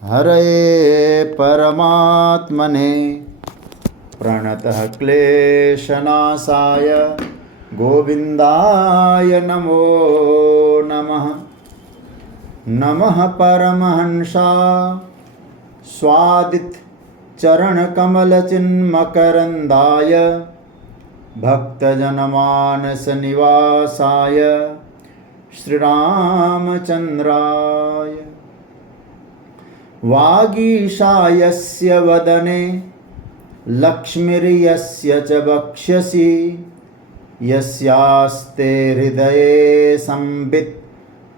हरये परमात्मने प्रणतः क्लेशनाशाय गोविन्दाय नमो नमः। नमः परमहंसा स्वादित चरणकमलचिन्मकरन्दाय भक्तजनमानस निवासाय श्रीरामचन्द्राय। वागीशायस्य वदने लक्ष्मीर्यस्य च वक्ष्यसि यस्यास्ते हृदये संवित्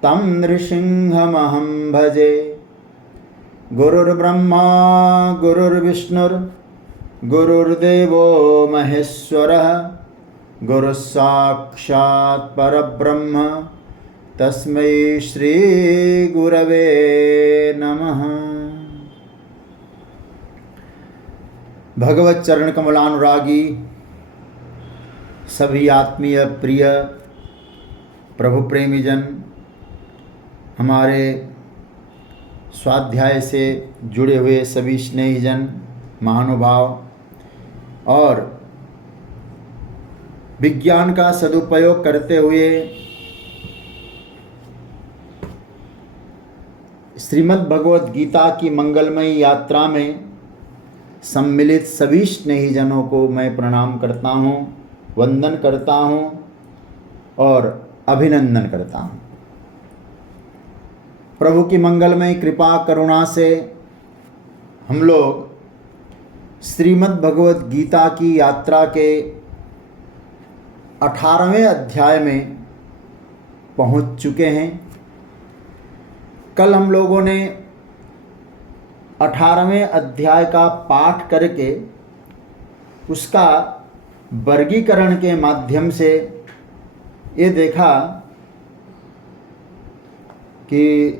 तं नृसिंहमहं भजे। गुरुर्ब्रह्मा गुरुर्विष्णुर् गुरुर्देवो महेश्वरः गुरुः साक्षात् परब्रह्म तस्मै श्री गुरवे नमः। भगवत चरण कमलानुरागी सभी आत्मीय प्रिय प्रभु प्रेमीजन, हमारे स्वाध्याय से जुड़े हुए सभी स्नेहीजन, महानुभाव और विज्ञान का सदुपयोग करते हुए श्रीमद् भगवत गीता की मंगलमयी यात्रा में सम्मिलित सभी स्नेहीजनों को मैं प्रणाम करता हूँ, वंदन करता हूँ और अभिनंदन करता हूँ। प्रभु की मंगलमय कृपा करुणा से हम लोग श्रीमद् भगवत गीता की यात्रा के 18वें अध्याय में पहुँच चुके हैं। कल हम लोगों ने 18वें अध्याय का पाठ करके उसका वर्गीकरण के माध्यम से ये देखा कि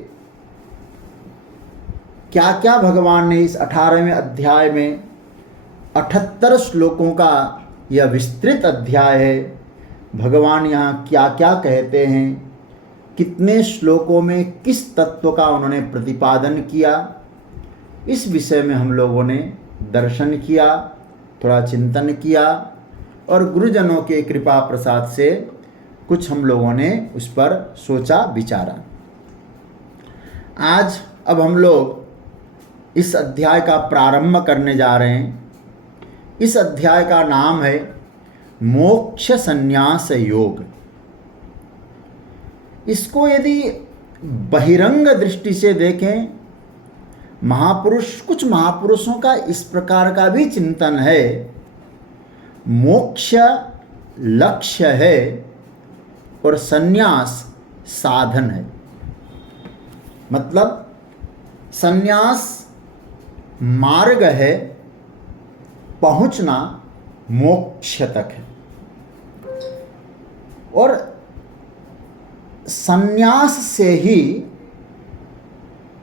क्या क्या भगवान ने इस 18वें अध्याय में 78 श्लोकों का यह विस्तृत अध्याय है। भगवान यहाँ क्या क्या कहते हैं, कितने श्लोकों में किस तत्व का उन्होंने प्रतिपादन किया, इस विषय में हम लोगों ने दर्शन किया, थोड़ा चिंतन किया और गुरुजनों के कृपा प्रसाद से कुछ हम लोगों ने उस पर सोचा विचारा। आज अब हम लोग इस अध्याय का प्रारंभ करने जा रहे हैं। इस अध्याय का नाम है मोक्ष संन्यास योग। इसको यदि बहिरंग दृष्टि से देखें, कुछ महापुरुषों का इस प्रकार का भी चिंतन है, मोक्ष लक्ष्य है और संन्यास साधन है। मतलब संन्यास मार्ग है, पहुंचना मोक्ष तक है। और संन्यास से ही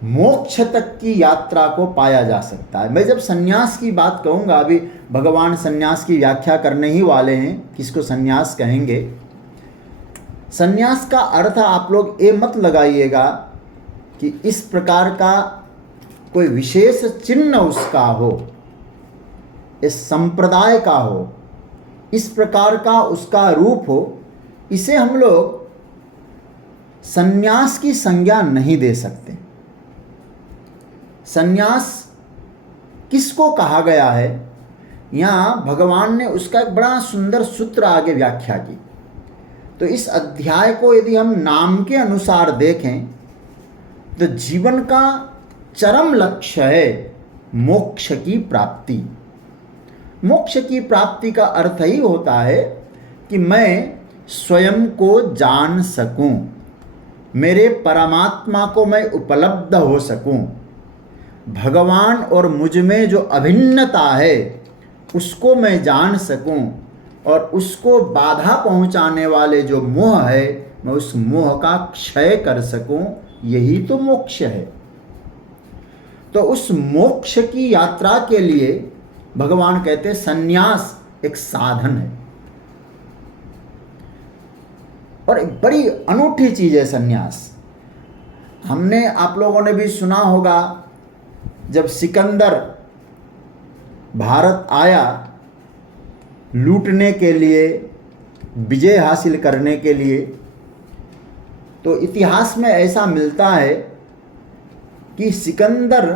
मोक्ष तक की यात्रा को पाया जा सकता है। मैं जब संन्यास की बात कहूँगा, अभी भगवान संन्यास की व्याख्या करने ही वाले हैं, किसको संन्यास कहेंगे। संन्यास का अर्थ आप लोग ये मत लगाइएगा कि इस प्रकार का कोई विशेष चिन्ह उसका हो, इस संप्रदाय का हो, इस प्रकार का उसका रूप हो। इसे हम लोग संन्यास की संज्ञा नहीं दे सकते। संन्यास किसको कहा गया है, यहाँ भगवान ने उसका एक बड़ा सुंदर सूत्र आगे व्याख्या की। तो इस अध्याय को यदि हम नाम के अनुसार देखें तो जीवन का चरम लक्ष्य है मोक्ष की प्राप्ति। मोक्ष की प्राप्ति का अर्थ ही होता है कि मैं स्वयं को जान सकूं, मेरे परमात्मा को मैं उपलब्ध हो सकूं, भगवान और मुझ में जो अभिन्नता है उसको मैं जान सकूं और उसको बाधा पहुंचाने वाले जो मोह है मैं उस मोह का क्षय कर सकूं। यही तो मोक्ष है। तो उस मोक्ष की यात्रा के लिए भगवान कहते हैं संन्यास एक साधन है। और एक बड़ी अनूठी चीज है संन्यास। हमने आप लोगों ने भी सुना होगा जब सिकंदर भारत आया लूटने के लिए, विजय हासिल करने के लिए, तो इतिहास में ऐसा मिलता है कि सिकंदर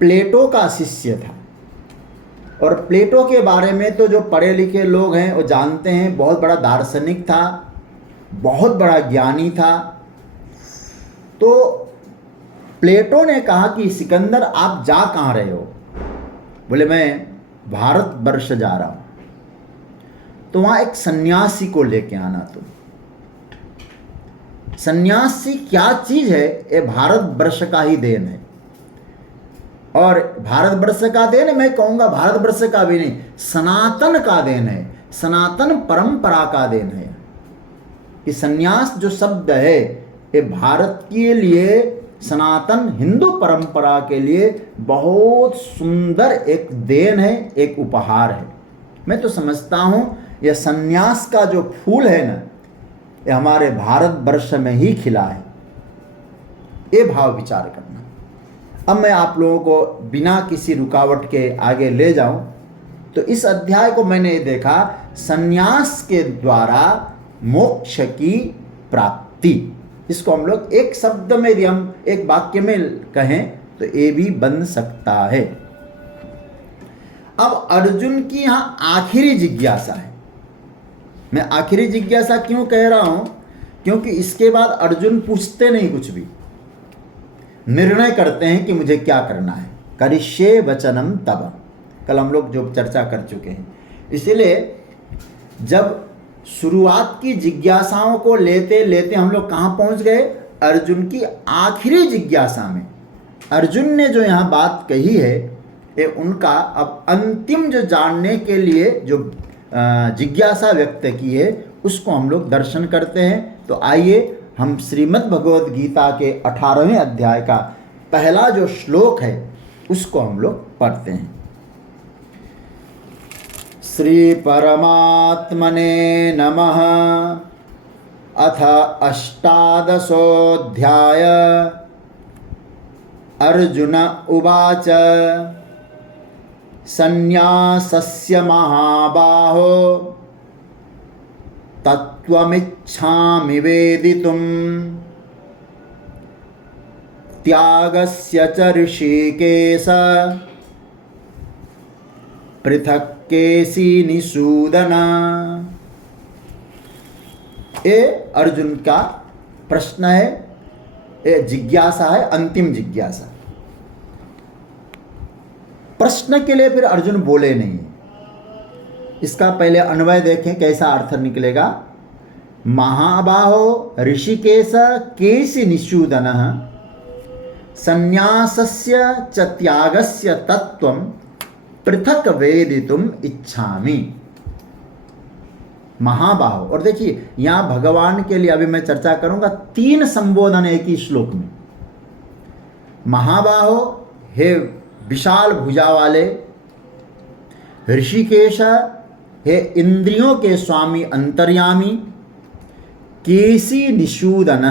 प्लेटो का शिष्य था। और प्लेटो के बारे में तो जो पढ़े लिखे लोग हैं वो जानते हैं, बहुत बड़ा दार्शनिक था, बहुत बड़ा ज्ञानी था। तो प्लेटो ने कहा कि सिकंदर आप जा कहाँ रहे हो? बोले मैं भारतवर्ष जा रहा हूँ। तो वहाँ एक सन्यासी को लेके आना तुम। सन्यासी क्या चीज़ है? ये भारतवर्ष का ही देन है। और भारतवर्ष का देन है, मैं कहूँगा भारतवर्ष का भी नहीं, सनातन का देन है, सनातन परंपरा का देन है। कि सन्यास जो शब्द है ये भारत के लिए, सनातन हिंदू परंपरा के लिए बहुत सुंदर एक देन है, एक उपहार है। मैं तो समझता हूँ यह सन्यास का जो फूल है ना, ये हमारे भारतवर्ष में ही खिला है। ये भाव विचार करना। अब मैं आप लोगों को बिना किसी रुकावट के आगे ले जाऊं, तो इस अध्याय को मैंने देखा सन्यास के द्वारा मोक्ष की प्राप्ति। इसको हम लोग एक शब्द में यदि हम एक वाक्य में कहें तो ये भी बन सकता है। अब अर्जुन की यहां आखिरी जिज्ञासा है। मैं आखिरी जिज्ञासा क्यों कह रहा हूं? क्योंकि इसके बाद अर्जुन पूछते नहीं कुछ भी, निर्णय करते हैं कि मुझे क्या करना है। करिष्ये वचनम तव, कल हम लोग जो चर्चा कर चुके हैं। इसलिए जब शुरुआत की जिज्ञासाओं को लेते लेते हम लोग कहाँ पहुँच गए? अर्जुन की आखिरी जिज्ञासा में। अर्जुन ने जो यहाँ बात कही है ये उनका अब अंतिम जो जानने के लिए जो जिज्ञासा व्यक्त की है उसको हम लोग दर्शन करते हैं। तो आइए हम श्रीमद् भगवद गीता के 18वें अध्याय का पहला जो श्लोक है उसको हम लोग पढ़ते हैं। श्री परमात्मने नमः। अथ अष्टादशोऽध्याय। अर्जुन उवाच सन्न्यासस्य महाबाहो तत्त्वमिच्छामि वेदितुम् त्यागस्य च ऋषिकेश पृथक् केशिनिषूदन। ये अर्जुन का प्रश्न है, ये जिज्ञासा है, अंतिम जिज्ञासा। प्रश्न के लिए फिर अर्जुन बोले नहीं। इसका पहले अन्वय देखें कैसा अर्थ निकलेगा। महाबाहो ऋषिकेश केशिनिषूदन सन्न्यासस्य च त्यागस्य तत्त्वं पृथक वेदितुम इच्छामि। महाबाहो, और देखिए यहाँ भगवान के लिए अभी मैं चर्चा करूंगा 3 संबोधन एक ही श्लोक में। महाबाहो, हे विशाल भुजा वाले। ऋषिकेश, हे इंद्रियों के स्वामी अंतर्यामी। केशी निषूदन,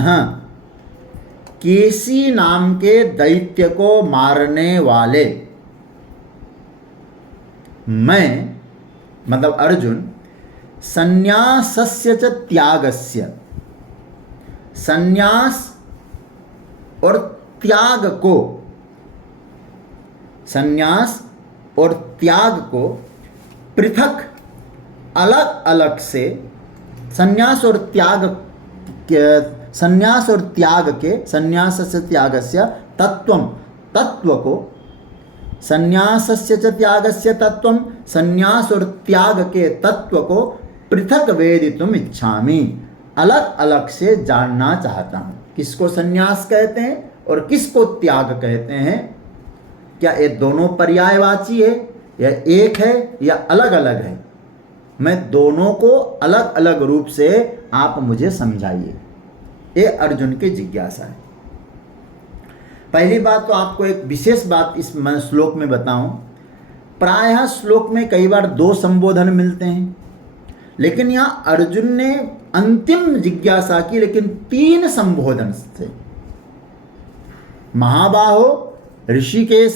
केशी नाम के दैत्य को मारने वाले। मैं मतलब अर्जुन सन्न्यासस्य च त्यागस्य, सन्यास और त्याग को, सन्यास और त्याग को पृथक अलग अलग से, सन्यास और त्याग के, सन्यास और त्याग के, सन्यासस्य त्यागस्य तत्वम, तत्व को, सन्यासस्य च त्यागस्य तत्वम, सन्यास और त्याग के तत्व को पृथक वेदितुम इच्छामि, अलग अलग से जानना चाहता हूँ। किसको सन्यास कहते हैं और किसको त्याग कहते हैं? क्या ये दोनों पर्यायवाची है या एक है या अलग अलग है? मैं दोनों को अलग अलग रूप से आप मुझे समझाइए। ये अर्जुन की जिज्ञासा है। पहली बात तो आपको एक विशेष बात इस श्लोक में बताऊं। प्रायः श्लोक में कई बार 2 संबोधन मिलते हैं, लेकिन यहाँ अर्जुन ने अंतिम जिज्ञासा की लेकिन 3 संबोधन से। महाबाहो, ऋषिकेश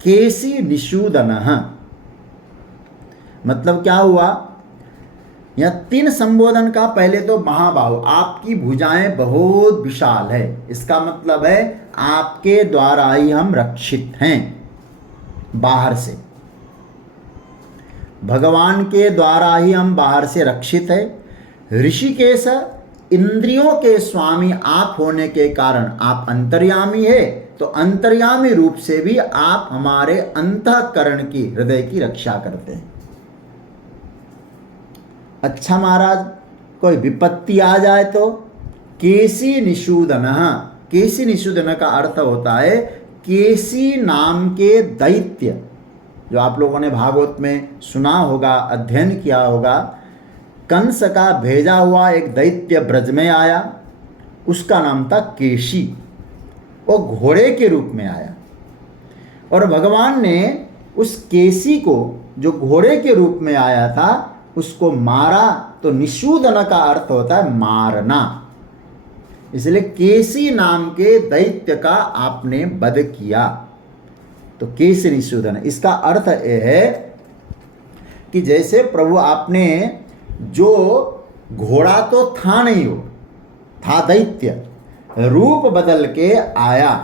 केसी निषूदन। मतलब क्या हुआ, यह 3 संबोधन का। पहले तो महाबाहु, आपकी भुजाएं बहुत विशाल है, इसका मतलब है आपके द्वारा ही हम रक्षित हैं बाहर से, भगवान के द्वारा ही हम बाहर से रक्षित है। ऋषिकेश, इंद्रियों के स्वामी आप होने के कारण आप अंतर्यामी है, तो अंतर्यामी रूप से भी आप हमारे अंतःकरण की, हृदय की रक्षा करते हैं। अच्छा महाराज, कोई विपत्ति आ जाए तो केसी निषूदन। केसी निषूदन का अर्थ होता है केसी नाम के दैत्य, जो आप लोगों ने भागवत में सुना होगा, अध्ययन किया होगा। कंस का भेजा हुआ एक दैत्य ब्रज में आया, उसका नाम था केशी। वो घोड़े के रूप में आया और भगवान ने उस केसी को, जो घोड़े के रूप में आया था, उसको मारा। तो निषूदन का अर्थ होता है मारना, इसलिए केसी नाम के दैत्य का आपने वध किया, तो केसी निषूदन। इसका अर्थ यह है कि जैसे प्रभु आपने, जो घोड़ा तो था नहीं, वो था दैत्य, रूप बदल के आया।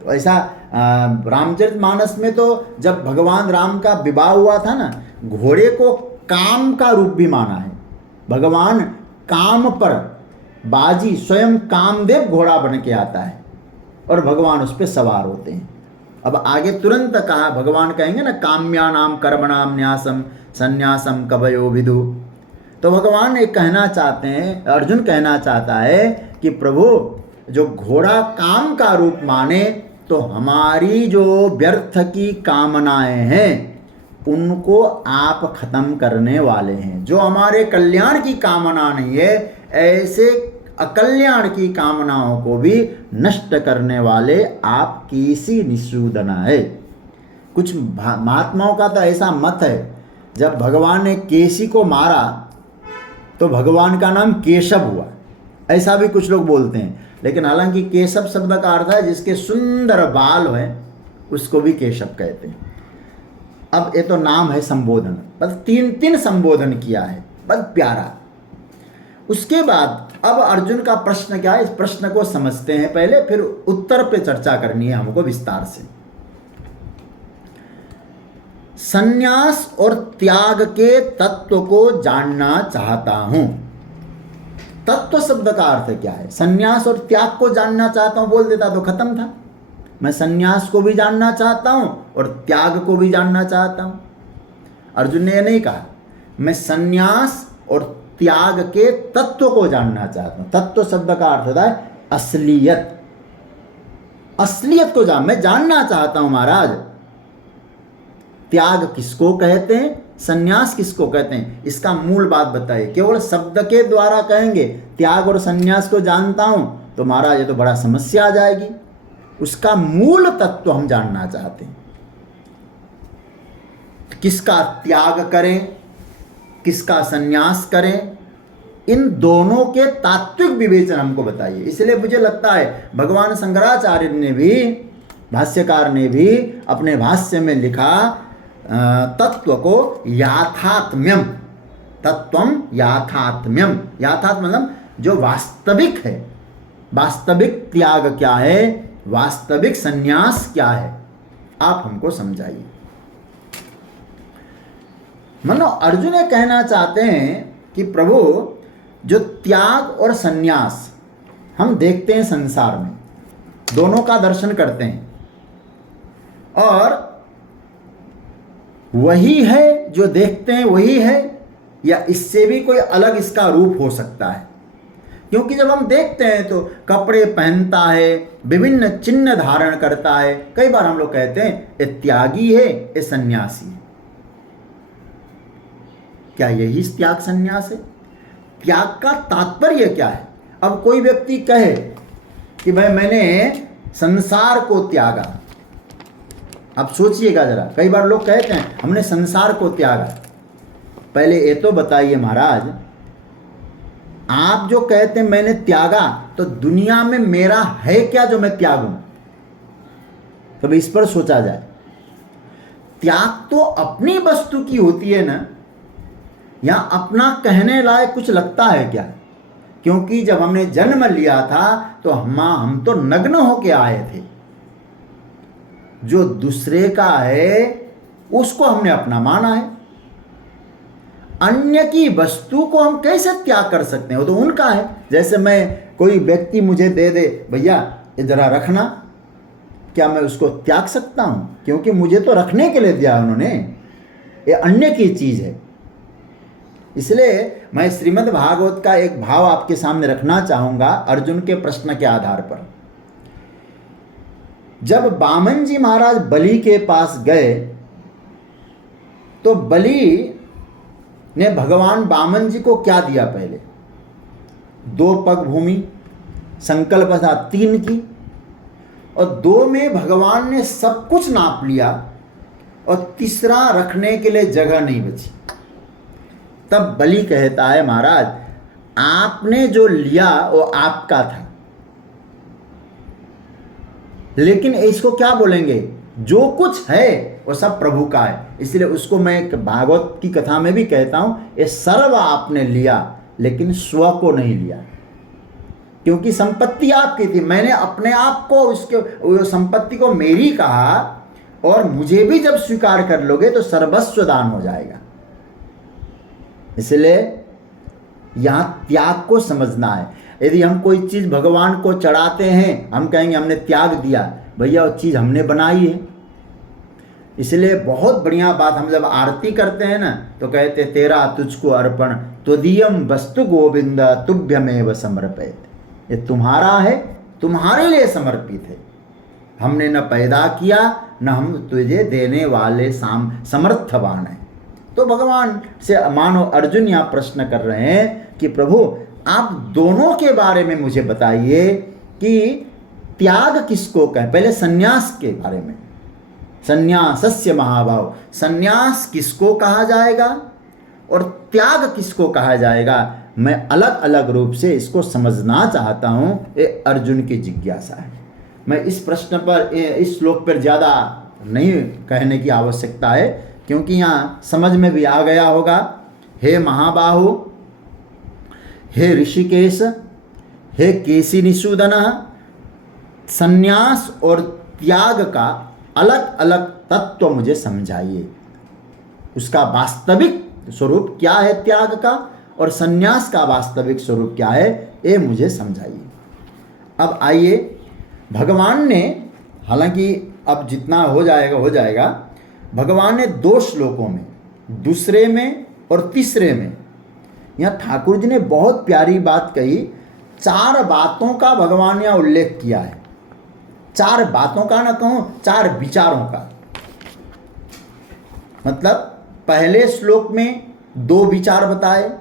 तो ऐसा रामचरितमानस में तो जब भगवान राम का विवाह हुआ था ना, घोड़े को काम का रूप भी माना है। भगवान काम पर बाजी, स्वयं कामदेव घोड़ा बन के आता है और भगवान उस पर सवार होते हैं। अब आगे तुरंत कहा, भगवान कहेंगे ना, काम्यानाम कर्मणाम न्यासम संन्यासम कवयो विदु। तो भगवान ये कहना चाहते हैं, अर्जुन कहना चाहता है कि प्रभु, जो घोड़ा काम का रूप माने, तो हमारी जो व्यर्थ की कामनाएं हैं उनको आप खत्म करने वाले हैं। जो हमारे कल्याण की कामना नहीं है, ऐसे अकल्याण की कामनाओं को भी नष्ट करने वाले आप केसी निषूदन है। कुछ महात्माओं का तो ऐसा मत है, जब भगवान ने केसी को मारा तो भगवान का नाम केशव हुआ, ऐसा भी कुछ लोग बोलते हैं। लेकिन हालांकि केशव शब्द का अर्थ है जिसके सुंदर बाल हैं, उसको भी केशव कहते हैं। अब ये तो नाम है संबोधन, बस 3 संबोधन किया है, बस प्यारा। उसके बाद अब अर्जुन का प्रश्न क्या है, इस प्रश्न को समझते हैं पहले, फिर उत्तर पे चर्चा करनी है हमको विस्तार से। संन्यास और त्याग के तत्व को जानना चाहता हूं। तत्व शब्द का अर्थ क्या है? संन्यास और त्याग को जानना चाहता हूं बोल देता तो खत्म था। मैं संन्यास को भी जानना चाहता हूं और त्याग को भी जानना चाहता हूं। अर्जुन ने यह नहीं कहा, मैं संन्यास और त्याग के तत्व को जानना चाहता हूं। तत्व शब्द का अर्थ होता है असलियत। असलियत को मैं जानना चाहता हूं महाराज। त्याग किसको कहते हैं, संन्यास किसको कहते हैं, इसका मूल बात बताइए। केवल शब्द के द्वारा कहेंगे त्याग और संन्यास को जानता हूं तो महाराज ये तो बड़ा समस्या आ जाएगी। उसका मूल तत्व हम जानना चाहते हैं। किसका त्याग करें, किसका संन्यास करें, इन दोनों के तात्विक विवेचन हमको बताइए। इसलिए मुझे लगता है भगवान शंकराचार्य ने भी, भाष्यकार ने भी अपने भाष्य में लिखा, तत्व को याथात्म्यम, तत्वम याथात्म्यम। याथात्म मतलब जो वास्तविक है। वास्तविक त्याग क्या है, वास्तविक संन्यास क्या है, आप हमको समझाइए। मानो अर्जुन ये कहना चाहते हैं कि प्रभु, जो त्याग और संन्यास हम देखते हैं संसार में, दोनों का दर्शन करते हैं, और वही है जो देखते हैं वही है, या इससे भी कोई अलग इसका रूप हो सकता है। क्योंकि जब हम देखते हैं तो कपड़े पहनता है, विभिन्न चिन्ह धारण करता है। कई बार हम लोग कहते हैं ये त्यागी है, ये सन्यासी है। क्या यही त्याग संन्यास है? त्याग का तात्पर्य क्या है? अब कोई व्यक्ति कहे कि भाई मैंने संसार को त्यागा। अब सोचिएगा जरा, कई बार लोग कहते हैं हमने संसार को त्यागा। पहले ये तो बताइए महाराज, आप जो कहते हैं मैंने त्यागा, तो दुनिया में मेरा है क्या जो मैं त्यागूं? कभी इस पर सोचा जाए। त्याग तो अपनी वस्तु की होती है ना, या अपना कहने लायक कुछ लगता है क्या? क्योंकि जब हमने जन्म लिया था तो हम तो नग्न होके आए थे। जो दूसरे का है उसको हमने अपना माना है। अन्य की वस्तु को हम कैसे त्याग कर सकते हैं? वो तो उनका है। जैसे मैं, कोई व्यक्ति मुझे दे दे, भैया ये जरा रखना, क्या मैं उसको त्याग सकता हूं? क्योंकि मुझे तो रखने के लिए दिया उन्होंने, ये अन्य की चीज है। इसलिए मैं श्रीमद् भागवत का एक भाव आपके सामने रखना चाहूंगा अर्जुन के प्रश्न के आधार पर। जब वामन जी महाराज बलि के पास गए तो बलि ने भगवान वामन जी को क्या दिया? पहले 2 पग भूमि, संकल्प था 3 की, और 2 में भगवान ने सब कुछ नाप लिया, और तीसरा रखने के लिए जगह नहीं बची। तब बलि कहता है, महाराज आपने जो लिया वो आपका था, लेकिन इसको क्या बोलेंगे? जो कुछ है वो सब प्रभु का है। इसलिए उसको मैं भागवत की कथा में भी कहता हूं, ये सर्व आपने लिया लेकिन स्व को नहीं लिया, क्योंकि संपत्ति आपकी थी। मैंने अपने आप को, उसके संपत्ति को मेरी कहा, और मुझे भी जब स्वीकार कर लोगे तो सर्वस्व दान हो जाएगा। इसलिए यहां त्याग को समझना है। यदि हम कोई चीज भगवान को चढ़ाते हैं, हम कहेंगे हमने त्याग दिया, भैया वो चीज हमने बनाई है। इसलिए बहुत बढ़िया बात, हम जब आरती करते हैं ना तो कहते तेरा तुझको अर्पण, त्वदीयम वस्तु गोविंद तुभ्यमेव समर्पित। ये तुम्हारा है, तुम्हारे लिए समर्पित है। हमने न पैदा किया, न हम तुझे देने वाले समर्थवान हैं। तो भगवान से मानो अर्जुन यहाँ प्रश्न कर रहे हैं कि प्रभु आप दोनों के बारे में मुझे बताइए कि त्याग किसको कहें। पहले सन्यास के बारे में, सन्यासस्य महाभाव, सन्यास किसको कहा जाएगा और त्याग किसको कहा जाएगा, मैं अलग अलग रूप से इसको समझना चाहता हूं। ये अर्जुन की जिज्ञासा है। मैं इस प्रश्न पर, इस श्लोक पर ज़्यादा नहीं कहने की आवश्यकता है, क्योंकि यहाँ समझ में भी आ गया होगा। हे महाबाहु, हे ऋषिकेश, हे केसी निषूदन, संन्यास और त्याग का अलग अलग तत्व मुझे समझाइए। उसका वास्तविक स्वरूप क्या है त्याग का, और संन्यास का वास्तविक स्वरूप क्या है, ये मुझे समझाइए। अब आइए, भगवान ने, हालांकि अब जितना हो जाएगा हो जाएगा, भगवान ने 2 श्लोकों में, दूसरे में और तीसरे में, यहाँ ठाकुर जी ने बहुत प्यारी बात कही। 4 बातों का भगवान ने यहाँ उल्लेख किया है। 4 बातों का ना कहूं, 4 विचारों का। मतलब पहले श्लोक में 2 विचार बताए,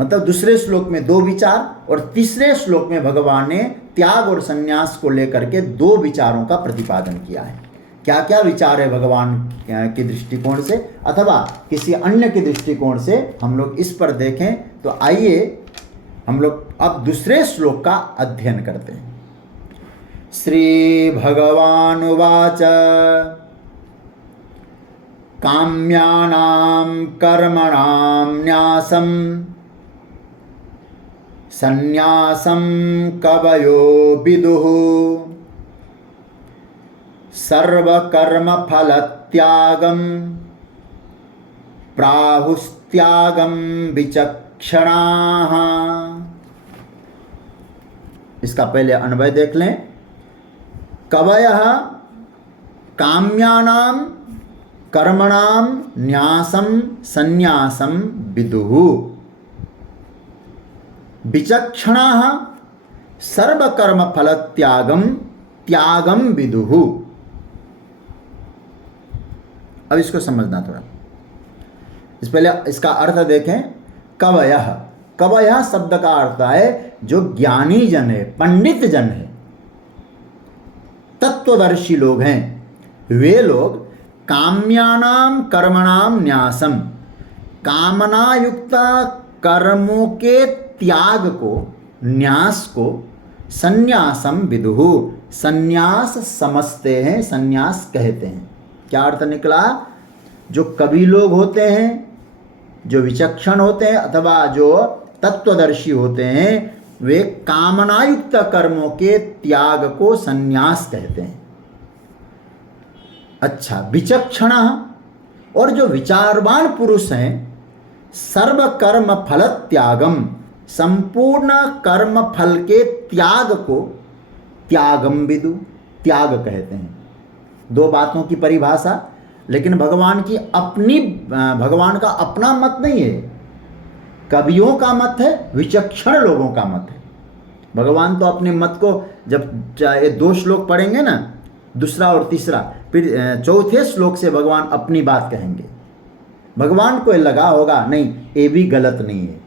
मतलब दूसरे श्लोक में 2 विचार, और तीसरे श्लोक में भगवान ने त्याग और संन्यास को लेकर के 2 विचारों का प्रतिपादन किया है। क्या क्या विचार है भगवान के दृष्टिकोण से अथवा किसी अन्य के दृष्टिकोण से, हम लोग इस पर देखें। तो आइए हम लोग अब दूसरे श्लोक का अध्ययन करते हैं। श्री भगवान उवाच काम्यानां कर्मणां न्यासं संन्यासं कवयो विदुः सर्वकर्मफलत्यागं प्राहुस्त्यागं विचक्षणाः। इसका पहले अन्वय देख लें। कवयः काम्यानां कर्मणां न्यासं संन्यासं विदुः विचक्षणाः सर्वकर्मफलत्यागं त्यागं विदुः। अब इसको समझना थोड़ा। इस पहले इसका अर्थ देखें। कवयः, कवयः शब्द का अर्थ है जो ज्ञानी जन है, पंडित जन है, तत्वदर्शी लोग हैं। वे लोग काम्यानां कर्मणां न्यासम, कामना युक्त कर्मों के त्याग को, न्यास को संन्यासम विदुहु, संन्यास समझते हैं, संन्यास कहते हैं। क्या अर्थ निकला? जो कवि लोग होते हैं, जो विचक्षण होते हैं अथवा जो तत्वदर्शी होते हैं, वे कामनायुक्त कर्मों के त्याग को संन्यास कहते हैं। अच्छा, विचक्षण और जो विचारवान पुरुष हैं, सर्व कर्म फल त्यागम, संपूर्ण कर्म फल के त्याग को त्यागम विदु, त्याग कहते हैं। दो बातों की परिभाषा, लेकिन भगवान का अपना मत नहीं है, कवियों का मत है, विचक्षण लोगों का मत है। भगवान तो अपने मत को, जब ये 2 श्लोक पढ़ेंगे ना, दूसरा और तीसरा, फिर चौथे श्लोक से भगवान अपनी बात कहेंगे। भगवान को लगा होगा नहीं, ये भी गलत नहीं है,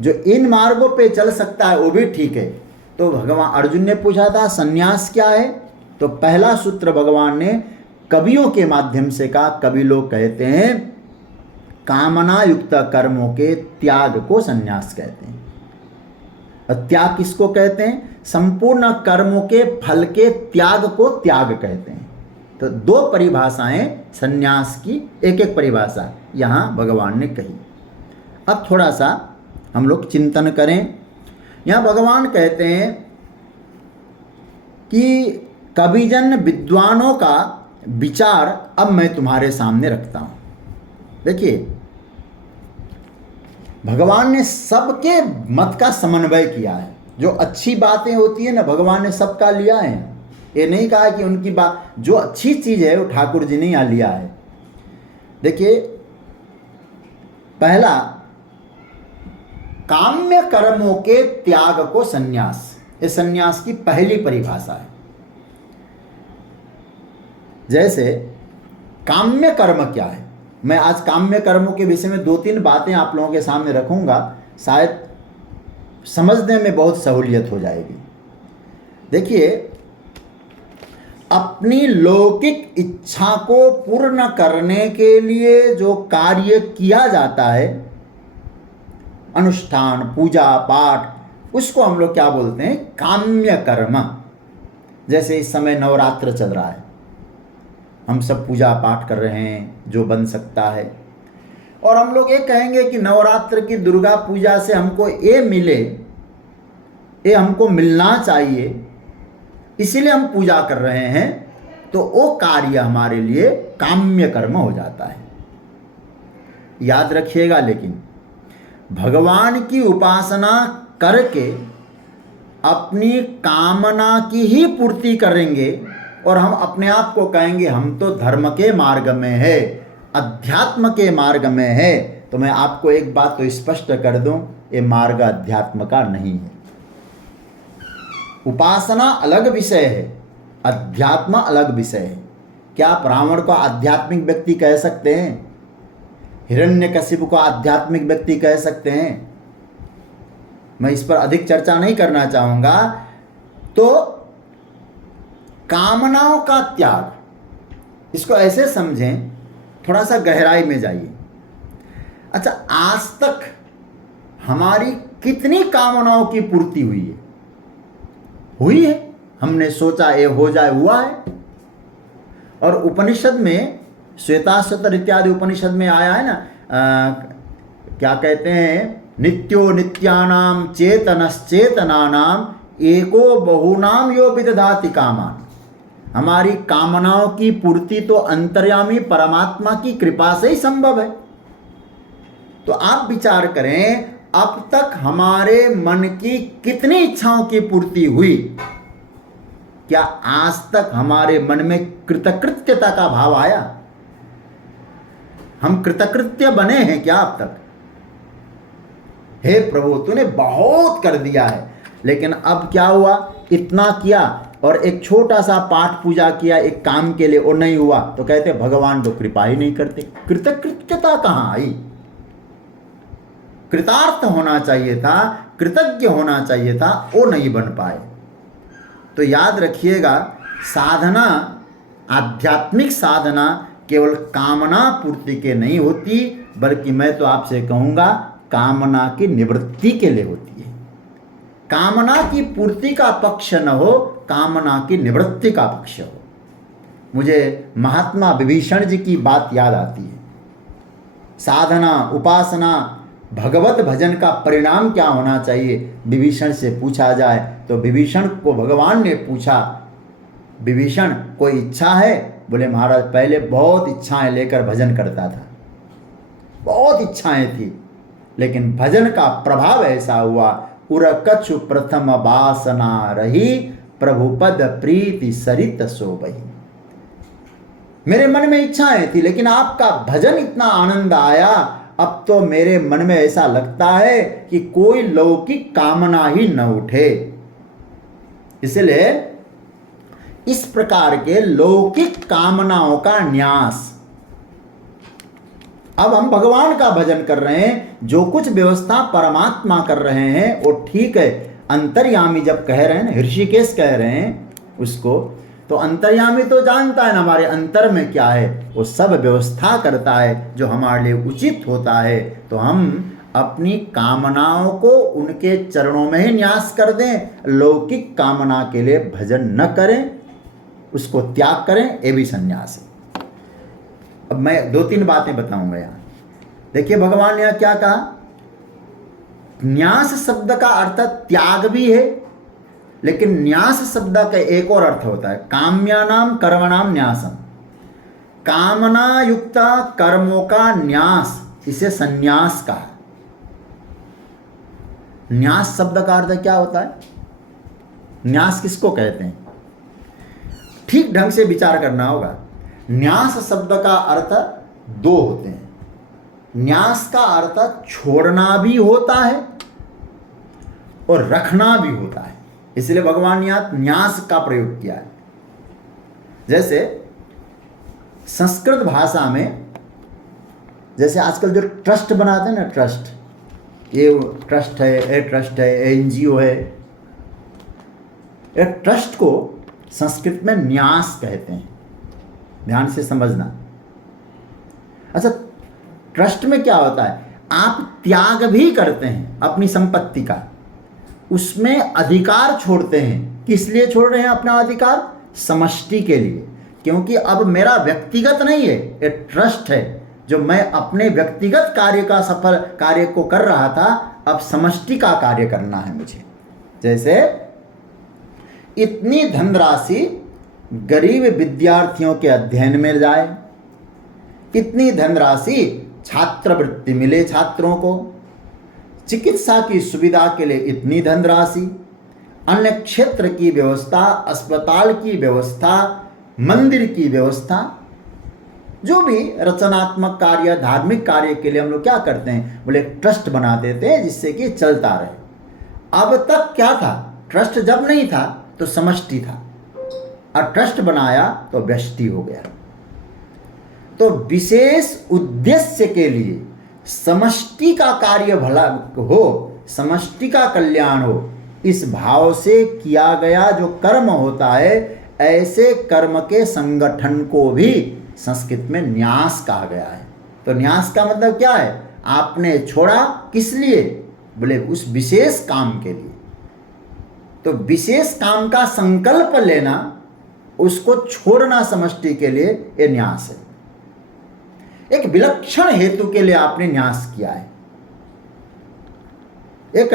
जो इन मार्गों पे चल सकता है वो भी ठीक है। तो भगवान, अर्जुन ने पूछा था संन्यास क्या है, तो पहला सूत्र भगवान ने कवियों के माध्यम से कहा। कवि लोग कहते हैं कामना युक्त कर्मों के त्याग को संन्यास कहते हैं। और त्याग किसको कहते हैं? संपूर्ण कर्मों के फल के त्याग को त्याग कहते हैं। तो 2 परिभाषाएं संन्यास की, एक एक परिभाषा यहाँ भगवान ने कही। अब थोड़ा सा हम लोग चिंतन करें। यहाँ भगवान कहते हैं कि कविजन विद्वानों का विचार अब मैं तुम्हारे सामने रखता हूँ। देखिए, भगवान ने सबके मत का समन्वय किया है। जो अच्छी बातें होती है ना, भगवान ने सबका लिया है। ये नहीं कहा कि उनकी बात, जो अच्छी चीज़ है वो ठाकुर जी ने यहाँ लिया है। देखिए, पहला, काम्य कर्मों के त्याग को संन्यास, ये संन्यास की पहली परिभाषा है। जैसे काम्य कर्म क्या है, मैं आज काम्य कर्मों के विषय में 2-3 बातें आप लोगों के सामने रखूंगा, शायद समझने में बहुत सहूलियत हो जाएगी। देखिए, अपनी लौकिक इच्छा को पूर्ण करने के लिए जो कार्य किया जाता है, अनुष्ठान, पूजा पाठ, उसको हम लोग क्या बोलते हैं? काम्य कर्म। जैसे इस समय नवरात्र चल रहा है, हम सब पूजा पाठ कर रहे हैं जो बन सकता है, और हम लोग ये कहेंगे कि नवरात्र की दुर्गा पूजा से हमको ये मिले, ये हमको मिलना चाहिए, इसीलिए हम पूजा कर रहे हैं, तो वो कार्य हमारे लिए काम्य कर्म हो जाता है। याद रखिएगा, लेकिन भगवान की उपासना करके अपनी कामना की ही पूर्ति करेंगे और हम अपने आप को कहेंगे हम तो धर्म के मार्ग में है, अध्यात्म के मार्ग में है, तो मैं आपको एक बात तो स्पष्ट कर दूं, ये मार्ग अध्यात्म का नहीं है। उपासना अलग विषय है, अध्यात्म अलग विषय है। क्या आप रावण को आध्यात्मिक व्यक्ति कह सकते हैं? हिरण्यकशिपु को आध्यात्मिक व्यक्ति कह सकते हैं? मैं इस पर अधिक चर्चा नहीं करना चाहूंगा। तो कामनाओं का त्याग, इसको ऐसे समझें, थोड़ा सा गहराई में जाइए। अच्छा, आज तक हमारी कितनी कामनाओं की पूर्ति हुई है? हुई है। हमने सोचा ये हो जाए, हुआ है। और उपनिषद में, श्वेताश्वतर इत्यादि उपनिषद में आया है ना, क्या कहते हैं? नित्यो नित्यानाम चेतनश्चेतनानाम एको बहुनाम यो विदधाति कामान। हमारी कामनाओं की पूर्ति तो अंतर्यामी परमात्मा की कृपा से ही संभव है। तो आप विचार करें, अब तक हमारे मन की कितनी इच्छाओं की पूर्ति हुई? क्या आज तक हमारे मन में कृतकृत्यता का भाव आया? हम कृतकृत्य बने हैं क्या अब तक? हे प्रभु, तूने बहुत कर दिया है, लेकिन अब क्या हुआ? इतना किया और एक छोटा सा पाठ पूजा किया एक काम के लिए, और नहीं हुआ तो कहते भगवान तो कृपा ही नहीं करते। कृतकृत्यता कहाँ आई? कृतार्थ होना चाहिए था, कृतज्ञ होना चाहिए था, वो नहीं बन पाए। तो याद रखिएगा, साधना, आध्यात्मिक साधना केवल कामना पूर्ति के नहीं होती, बल्कि मैं तो आपसे कहूँगा कामना की निवृत्ति के लिए होती है। कामना की पूर्ति का पक्ष न हो, कामना की निवृत्ति का पक्ष हो। मुझे महात्मा विभीषण जी की बात याद आती है। साधना, उपासना, भगवत भजन का परिणाम क्या होना चाहिए विभीषण से पूछा जाए तो विभीषण को भगवान ने पूछा, विभीषण कोई इच्छा है? बोले महाराज पहले बहुत इच्छाएं लेकर भजन करता था, बहुत इच्छाएं थी, लेकिन भजन का प्रभाव ऐसा हुआ, उर कछु प्रथम वासना रही, प्रभुपद प्रीति सरित सोबही। मेरे मन में इच्छाएं थी, लेकिन आपका भजन इतना आनंद आया, अब तो मेरे मन में ऐसा लगता है कि कोई लौकिक कामना ही न उठे। इसलिए इस प्रकार के लौकिक कामनाओं का न्यास। अब हम भगवान का भजन कर रहे हैं, जो कुछ व्यवस्था परमात्मा कर रहे हैं वो ठीक है। अंतर्यामी जब कह रहे हैं ना, ऋषिकेश कह रहे हैं उसको, तो अंतर्यामी तो जानता है ना हमारे अंतर में क्या है, वो सब व्यवस्था करता है जो हमारे लिए उचित होता है। तो हम अपनी कामनाओं को उनके चरणों में ही न्यास कर दें, लौकिक कामना के लिए भजन न करें, उसको त्याग करें, ये भी संन्यास है। अब मैं 2-3 बातें बताऊंगा यहाँ। देखिए भगवान ने यहाँ क्या कहा, न्यास शब्द का अर्थ त्याग भी है, लेकिन न्यास शब्द का एक और अर्थ होता है, काम्यानाम कर्मणाम न्यासम। कामना युक्त कर्मों का न्यास, इसे संन्यास कहा। न्यास शब्द का अर्थ क्या होता है? न्यास किसको कहते हैं? ठीक ढंग से विचार करना होगा। न्यास शब्द का अर्थ 2 होते हैं। न्यास का अर्थ छोड़ना भी होता है और रखना भी होता है, इसलिए भगवान ने यहाँ न्यास का प्रयोग किया है। जैसे संस्कृत भाषा में, जैसे आजकल जो ट्रस्ट बनाते हैं ना, ट्रस्ट, ये ट्रस्ट है, ये ट्रस्ट है, एनजीओ है, ये ट्रस्ट को संस्कृत में न्यास कहते हैं। ध्यान से समझना। अच्छा, ट्रस्ट में क्या होता है, आप त्याग भी करते हैं अपनी संपत्ति का, उसमें अधिकार छोड़ते हैं। किस लिए छोड़ रहे हैं अपना अधिकार? समष्टि के लिए, क्योंकि अब मेरा व्यक्तिगत नहीं है, ये ट्रस्ट है। जो मैं अपने व्यक्तिगत कार्य का सफल कार्य को कर रहा था, अब समष्टि का कार्य करना है मुझे। जैसे इतनी धनराशि गरीब विद्यार्थियों के अध्ययन में जाए, इतनी धनराशि छात्रवृत्ति मिले छात्रों को, चिकित्सा की सुविधा के लिए इतनी धनराशि, अन्य क्षेत्र की व्यवस्था, अस्पताल की व्यवस्था, मंदिर की व्यवस्था, जो भी रचनात्मक कार्य, धार्मिक कार्य के लिए हम लोग क्या करते हैं, बोले ट्रस्ट बना देते हैं जिससे कि चलता रहे। अब तक क्या था, ट्रस्ट जब नहीं था तो समष्टि था, और ट्रस्ट बनाया तो व्यष्टि हो गया। तो विशेष उद्देश्य के लिए समष्टि का कार्य भला हो, समष्टि का कल्याण हो, इस भाव से किया गया जो कर्म होता है, ऐसे कर्म के संगठन को भी संस्कृत में न्यास कहा गया है। तो न्यास का मतलब क्या है, आपने छोड़ा किस लिए, बोले उस विशेष काम के लिए। तो विशेष काम का संकल्प लेना, उसको छोड़ना समष्टि के लिए, ये न्यास है। एक विलक्षण हेतु के लिए आपने न्यास किया है, एक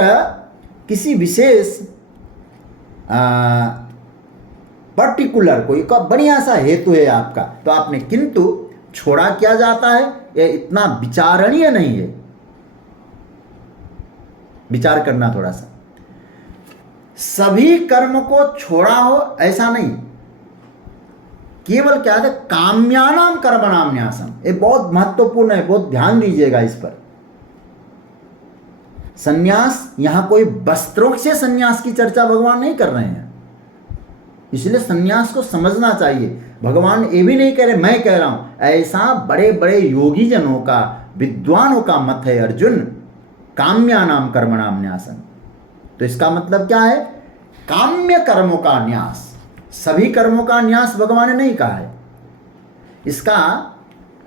किसी विशेष पर्टिकुलर कोई का बढ़िया सा हेतु है आपका, तो आपने, किंतु छोड़ा क्या जाता है, ये इतना विचारणीय नहीं है। विचार करना थोड़ा सा, सभी कर्म को छोड़ा हो ऐसा नहीं, केवल क्या है, काम्यानाम कर्मणाम न्यासम। ये बहुत महत्वपूर्ण है, बहुत ध्यान दीजिएगा इस पर। संन्यास, यहां कोई वस्त्रों से संन्यास की चर्चा भगवान नहीं कर रहे हैं, इसलिए संन्यास को समझना चाहिए। भगवान ये भी नहीं कह रहे, मैं कह रहा हूं, ऐसा बड़े बड़े योगी जनों का, विद्वानों का मत है अर्जुन, काम्यानाम कर्मणाम न्यासम। तो इसका मतलब क्या है, काम्य कर्मों का न्यास, सभी कर्मों का न्यास भगवान ने नहीं कहा है। इसका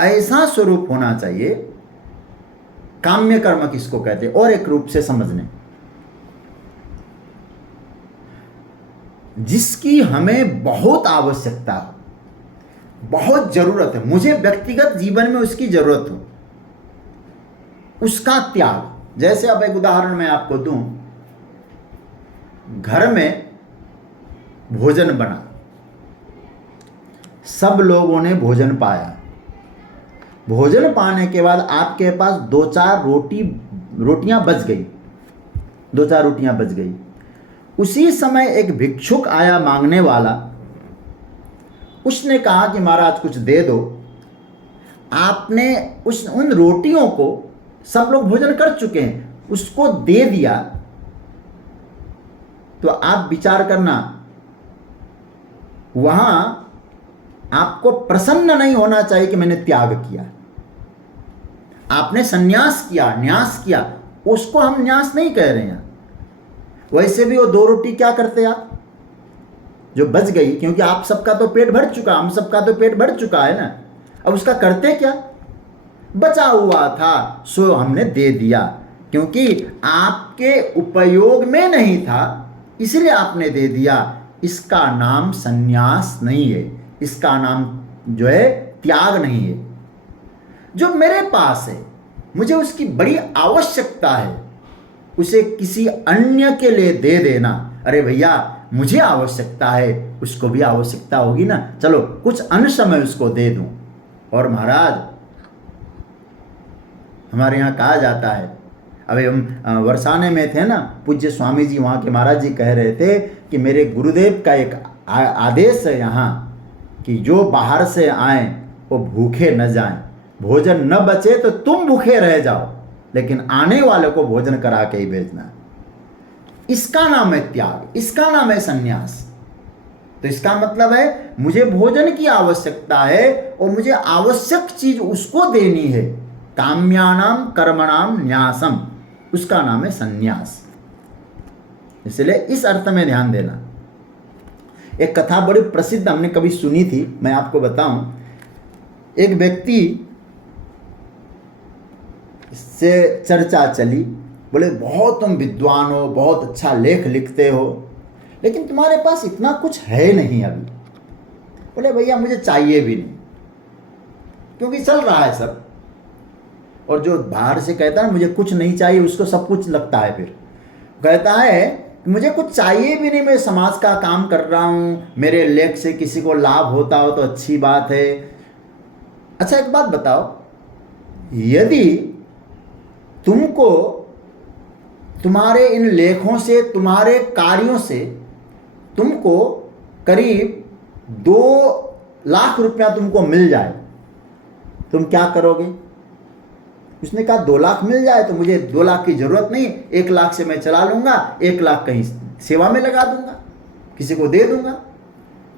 ऐसा स्वरूप होना चाहिए काम्य कर्म किसको कहते हैं, और एक रूप से समझने, जिसकी हमें बहुत आवश्यकता हो, बहुत जरूरत है, मुझे व्यक्तिगत जीवन में उसकी जरूरत हो, उसका त्याग। जैसे अब एक उदाहरण मैं आपको दूं, घर में भोजन बना, सब लोगों ने भोजन पाया, भोजन पाने के बाद आपके पास दो चार रोटियां बच गई, दो चार रोटियां बच गई। उसी समय एक भिक्षुक आया मांगने वाला, उसने कहा कि महाराज कुछ दे दो। आपने उन रोटियों को, सब लोग भोजन कर चुके हैं, उसको दे दिया, तो आप विचार करना, वहां आपको प्रसन्न नहीं होना चाहिए कि मैंने त्याग किया। आपने संन्यास किया, न्यास किया, उसको हम न्यास नहीं कह रहे हैं। वैसे भी वो दो रोटी क्या करते आप, जो बच गई, क्योंकि आप सबका तो पेट भर चुका, हम सबका तो पेट भर चुका है ना, अब उसका करते क्या, बचा हुआ था सो हमने दे दिया, क्योंकि आपके उपयोग में नहीं था इसलिए आपने दे दिया। इसका नाम संन्यास नहीं है, इसका नाम जो है त्याग नहीं है। जो मेरे पास है, मुझे उसकी बड़ी आवश्यकता है, उसे किसी अन्य के लिए दे देना, अरे भैया मुझे आवश्यकता है, उसको भी आवश्यकता होगी ना, चलो कुछ अंश मैं उसको दे दूं। और महाराज हमारे यहाँ कहा जाता है, अभी हम वर्षाने में थे ना, पूज्य स्वामी जी वहाँ के महाराज जी कह रहे थे कि मेरे गुरुदेव का एक आदेश है यहाँ कि जो बाहर से आए वो भूखे न जाएं, भोजन न बचे तो तुम भूखे रह जाओ, लेकिन आने वाले को भोजन करा के ही भेजना। इसका नाम है त्याग, इसका नाम है संन्यास। तो इसका मतलब है मुझे भोजन की आवश्यकता है और मुझे आवश्यक चीज उसको देनी है, काम्यानाम कर्मणाम न्यासम, उसका नाम है संन्यास। इसलिए इस अर्थ में ध्यान देना। एक कथा बड़ी प्रसिद्ध हमने कभी सुनी थी, मैं आपको बताऊं। एक व्यक्ति से चर्चा चली, बोले बहुत तुम विद्वान हो, बहुत अच्छा लेख लिखते हो, लेकिन तुम्हारे पास इतना कुछ है नहीं अभी। बोले भैया मुझे चाहिए भी नहीं, क्योंकि चल रहा है सब। और जो बाहर से कहता है मुझे कुछ नहीं चाहिए, उसको सब कुछ लगता है। फिर कहता है मुझे कुछ चाहिए भी नहीं, मैं समाज का काम कर रहा हूँ, मेरे लेख से किसी को लाभ होता हो तो अच्छी बात है। अच्छा एक बात बताओ, यदि तुमको तुम्हारे इन लेखों से, तुम्हारे कार्यों से तुमको करीब 2 लाख रुपया तुमको मिल जाए, तुम क्या करोगे? उसने कहा 2 लाख मिल जाए तो मुझे 2 लाख की जरूरत नहीं, 1 लाख से मैं चला लूंगा, 1 लाख कहीं सेवा में लगा दूंगा, किसी को दे दूंगा।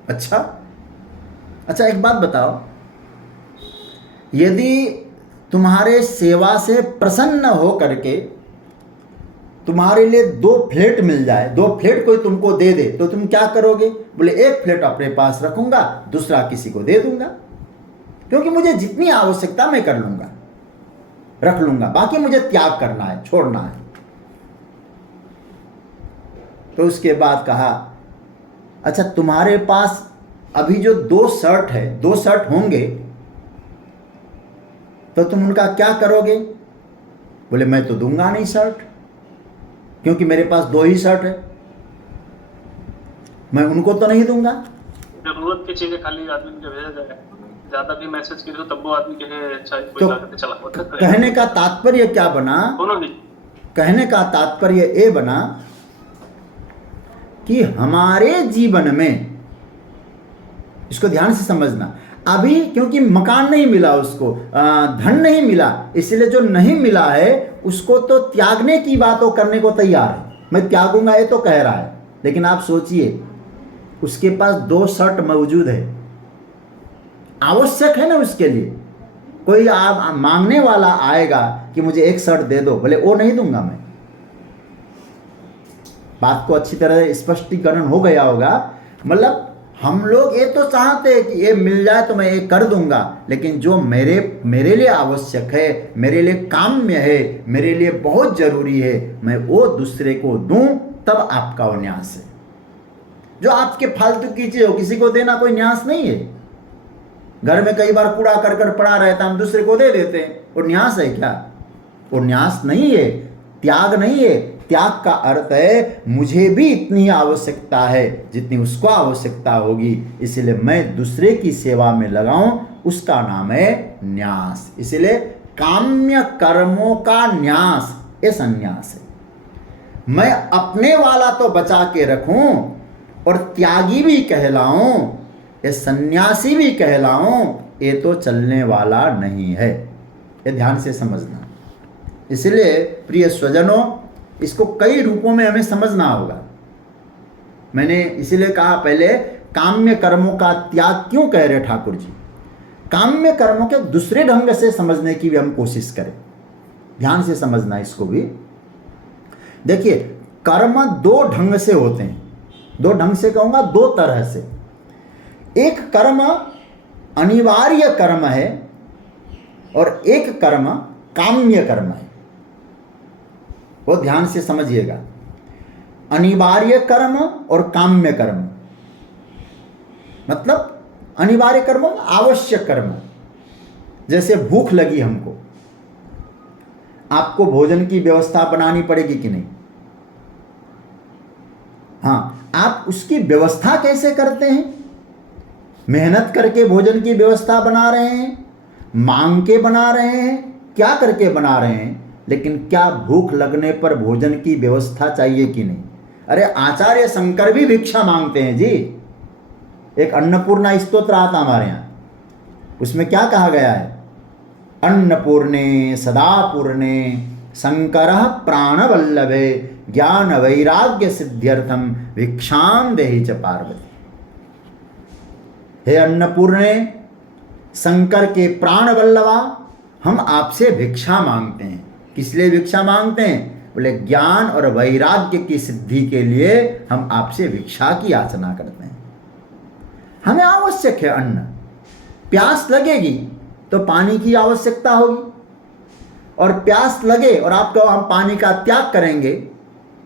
अच्छा एक बात बताओ, यदि तुम्हारे सेवा से प्रसन्न हो करके तुम्हारे लिए 2 फ्लैट मिल जाए, 2 फ्लैट कोई तुमको दे दे, तो तुम क्या करोगे? बोले 1 फ्लैट अपने पास रखूंगा, दूसरा किसी को दे दूंगा, क्योंकि मुझे जितनी आवश्यकता मैं कर लूंगा, रख लूंगा, बाकी मुझे त्याग करना है, छोड़ना है। तो उसके बाद कहा अच्छा तुम्हारे पास अभी जो 2 शर्ट है, 2 शर्ट होंगे तो तुम उनका क्या करोगे? बोले मैं तो दूंगा नहीं शर्ट, क्योंकि मेरे पास 2 ही शर्ट है, मैं उनको तो नहीं दूंगा। जरूरत की चीजें खाली आदमी को भेजा जाए, ज्यादा भी मैसेज की तब वो आदमी कहे अच्छा कोई तो चला। कहने का तात्पर्य क्या बना? कहने का तात्पर्य ये बना कि हमारे जीवन में, इसको ध्यान से समझना, अभी क्योंकि मकान नहीं मिला उसको, धन नहीं मिला, इसलिए जो नहीं मिला है उसको तो त्यागने की बात वो करने को तैयार है, मैं त्यागूंगा ये तो कह रहा है। लेकिन आप सोचिए उसके पास 2 शर्ट मौजूद है, आवश्यक है ना उसके लिए। कोई मांगने वाला आएगा कि मुझे 1 शर्ट दे दो, बोले वो नहीं दूंगा मैं। बात को अच्छी तरह स्पष्टीकरण हो गया होगा। मतलब हम लोग ये तो चाहते हैं कि ये मिल जाए तो मैं ये कर दूंगा, लेकिन जो मेरे लिए आवश्यक है, मेरे लिए काम्य है, मेरे लिए बहुत जरूरी है, मैं वो दूसरे को दूं, तब आपका वो न्यास है। जो आपके फालतू की चीज हो, किसी को देना कोई न्यास नहीं है। घर में कई बार कूड़ा करकट पड़ा रहता, हम दूसरे को दे देते हैं, वो न्यास है क्या? वो न्यास नहीं है, त्याग नहीं है। त्याग का अर्थ है मुझे भी इतनी आवश्यकता है जितनी उसको आवश्यकता होगी, इसलिए मैं दूसरे की सेवा में लगाऊं, उसका नाम है न्यास। इसलिए काम्य कर्मों का न्यास ये संन्यास है। मैं अपने वाला तो बचा के रखूं और त्यागी भी कहलाऊं, ये सन्यासी भी कहलाऊं, ये तो चलने वाला नहीं है। ये ध्यान से समझना। इसलिए प्रिय स्वजनों, इसको कई रूपों में हमें समझना होगा। मैंने इसीलिए कहा पहले, काम्य कर्मों का त्याग क्यों कह रहे ठाकुर जी? काम्य कर्मों के दूसरे ढंग से समझने की भी हम कोशिश करें। ध्यान से समझना इसको भी। देखिए, कर्म दो ढंग से होते हैं। दो ढंग से कहूंगा, दो तरह से। एक कर्म अनिवार्य कर्म है और एक कर्म काम्य कर्म है। वो ध्यान से समझिएगा। अनिवार्य कर्म और काम्य कर्म, मतलब अनिवार्य कर्म आवश्यक कर्म। जैसे भूख लगी हमको, आपको भोजन की व्यवस्था बनानी पड़ेगी कि नहीं? हाँ, आप उसकी व्यवस्था कैसे करते हैं? मेहनत करके भोजन की व्यवस्था बना रहे हैं, मांग के बना रहे हैं, क्या करके बना रहे हैं? लेकिन क्या भूख लगने पर भोजन की व्यवस्था चाहिए कि नहीं? अरे आचार्य शंकर भी भिक्षा मांगते हैं जी। एक अन्नपूर्णा स्तोत्र आता हमारे यहाँ, उसमें क्या कहा गया है? अन्नपूर्णे सदा पूर्णे शंकर प्राणवल्लभे ज्ञान वैराग्य सिद्ध्यर्थम भिक्षाम देहि च पार्वती। हे अन्नपूर्णे, शंकर के प्राण वल्लभा, हम आपसे भिक्षा मांगते हैं। किस लिए भिक्षा मांगते हैं? बोले ज्ञान और वैराग्य की सिद्धि के लिए हम आपसे भिक्षा की याचना करते हैं। हमें आवश्यक है अन्न। प्यास लगेगी तो पानी की आवश्यकता होगी, और प्यास लगे और आप कहो हम पानी का त्याग करेंगे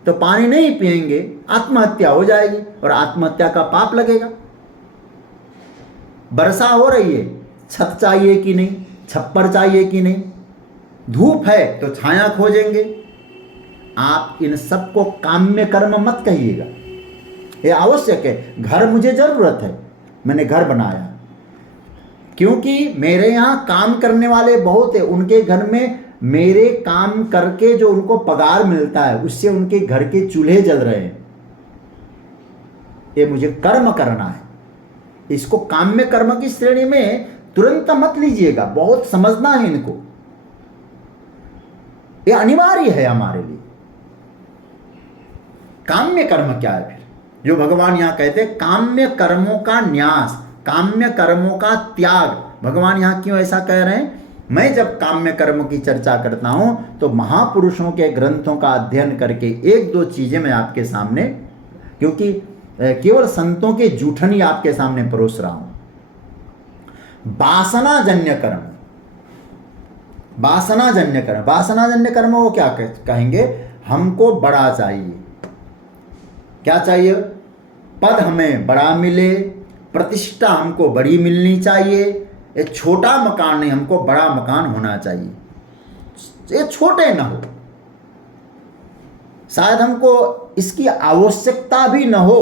तो पानी नहीं पिएंगे, आत्महत्या हो जाएगी और आत्महत्या का पाप लगेगा। वर्षा हो रही है, छत चाहिए कि नहीं, छप्पर चाहिए कि नहीं, धूप है तो छाया खोजेंगे। आप इन सबको काम्य कर्म मत कहिएगा, ये आवश्यक है। घर मुझे जरूरत है, मैंने घर बनाया, क्योंकि मेरे यहाँ काम करने वाले बहुत है, उनके घर में मेरे काम करके जो उनको पगार मिलता है उससे उनके घर के चूल्हे जल रहे हैं। ये मुझे कर्म करना है। इसको काम्य कर्म की श्रेणी में तुरंत मत लीजिएगा, बहुत समझना है इनको। ये अनिवार्य है हमारे लिए। काम्य कर्म क्या है फिर? जो भगवान यहां कहते हैं काम्य कर्मों का न्यास, काम्य कर्मों का त्याग। भगवान यहां क्यों ऐसा कह रहे हैं? मैं जब काम्य कर्म की चर्चा करता हूं तो महापुरुषों के ग्रंथों का अध्ययन करके एक दो चीजें मैं आपके सामने, क्योंकि केवल संतों के जूठन ही आपके सामने परोस रहा हूं। वासनाजन्य कर्म, वासनाजन्य कर्म, वासनाजन्य कर्म वो क्या कहेंगे? हमको बड़ा चाहिए। क्या चाहिए? पद हमें बड़ा मिले, प्रतिष्ठा हमको बड़ी मिलनी चाहिए। एक छोटा मकान नहीं, हमको बड़ा मकान होना चाहिए। ये छोटे ना हो, शायद हमको इसकी आवश्यकता भी न हो,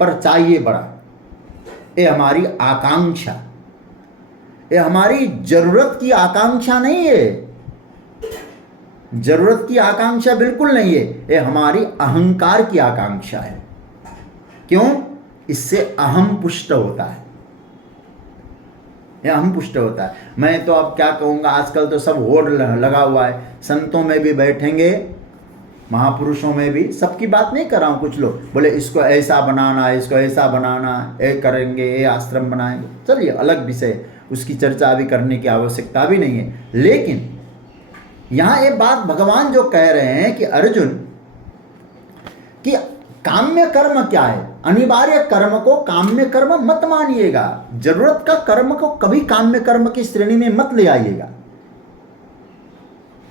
पर चाहिए बड़ा। ये हमारी आकांक्षा, ये हमारी जरूरत की आकांक्षा नहीं है। जरूरत की आकांक्षा बिल्कुल नहीं है, ये हमारी अहंकार की आकांक्षा है। क्यों? इससे अहम पुष्ट होता है, यह अहम पुष्ट होता है। मैं तो अब क्या कहूँगा, आजकल तो सब होड़ लगा हुआ है। संतों में भी बैठेंगे, महापुरुषों में भी, सबकी बात नहीं कर रहा हूँ। कुछ लोग बोले इसको ऐसा बनाना है, इसको ऐसा बनाना है, ये करेंगे, ये आश्रम बनाएंगे। चलिए अलग विषय, उसकी चर्चा अभी करने की आवश्यकता भी नहीं है। लेकिन यहाँ ये बात भगवान जो कह रहे हैं कि अर्जुन, कि काम्य कर्म क्या है? अनिवार्य कर्म को काम्य कर्म मत मानिएगा। जरूरत का कर्म को कभी काम्य कर्म की श्रेणी में मत ले आइएगा।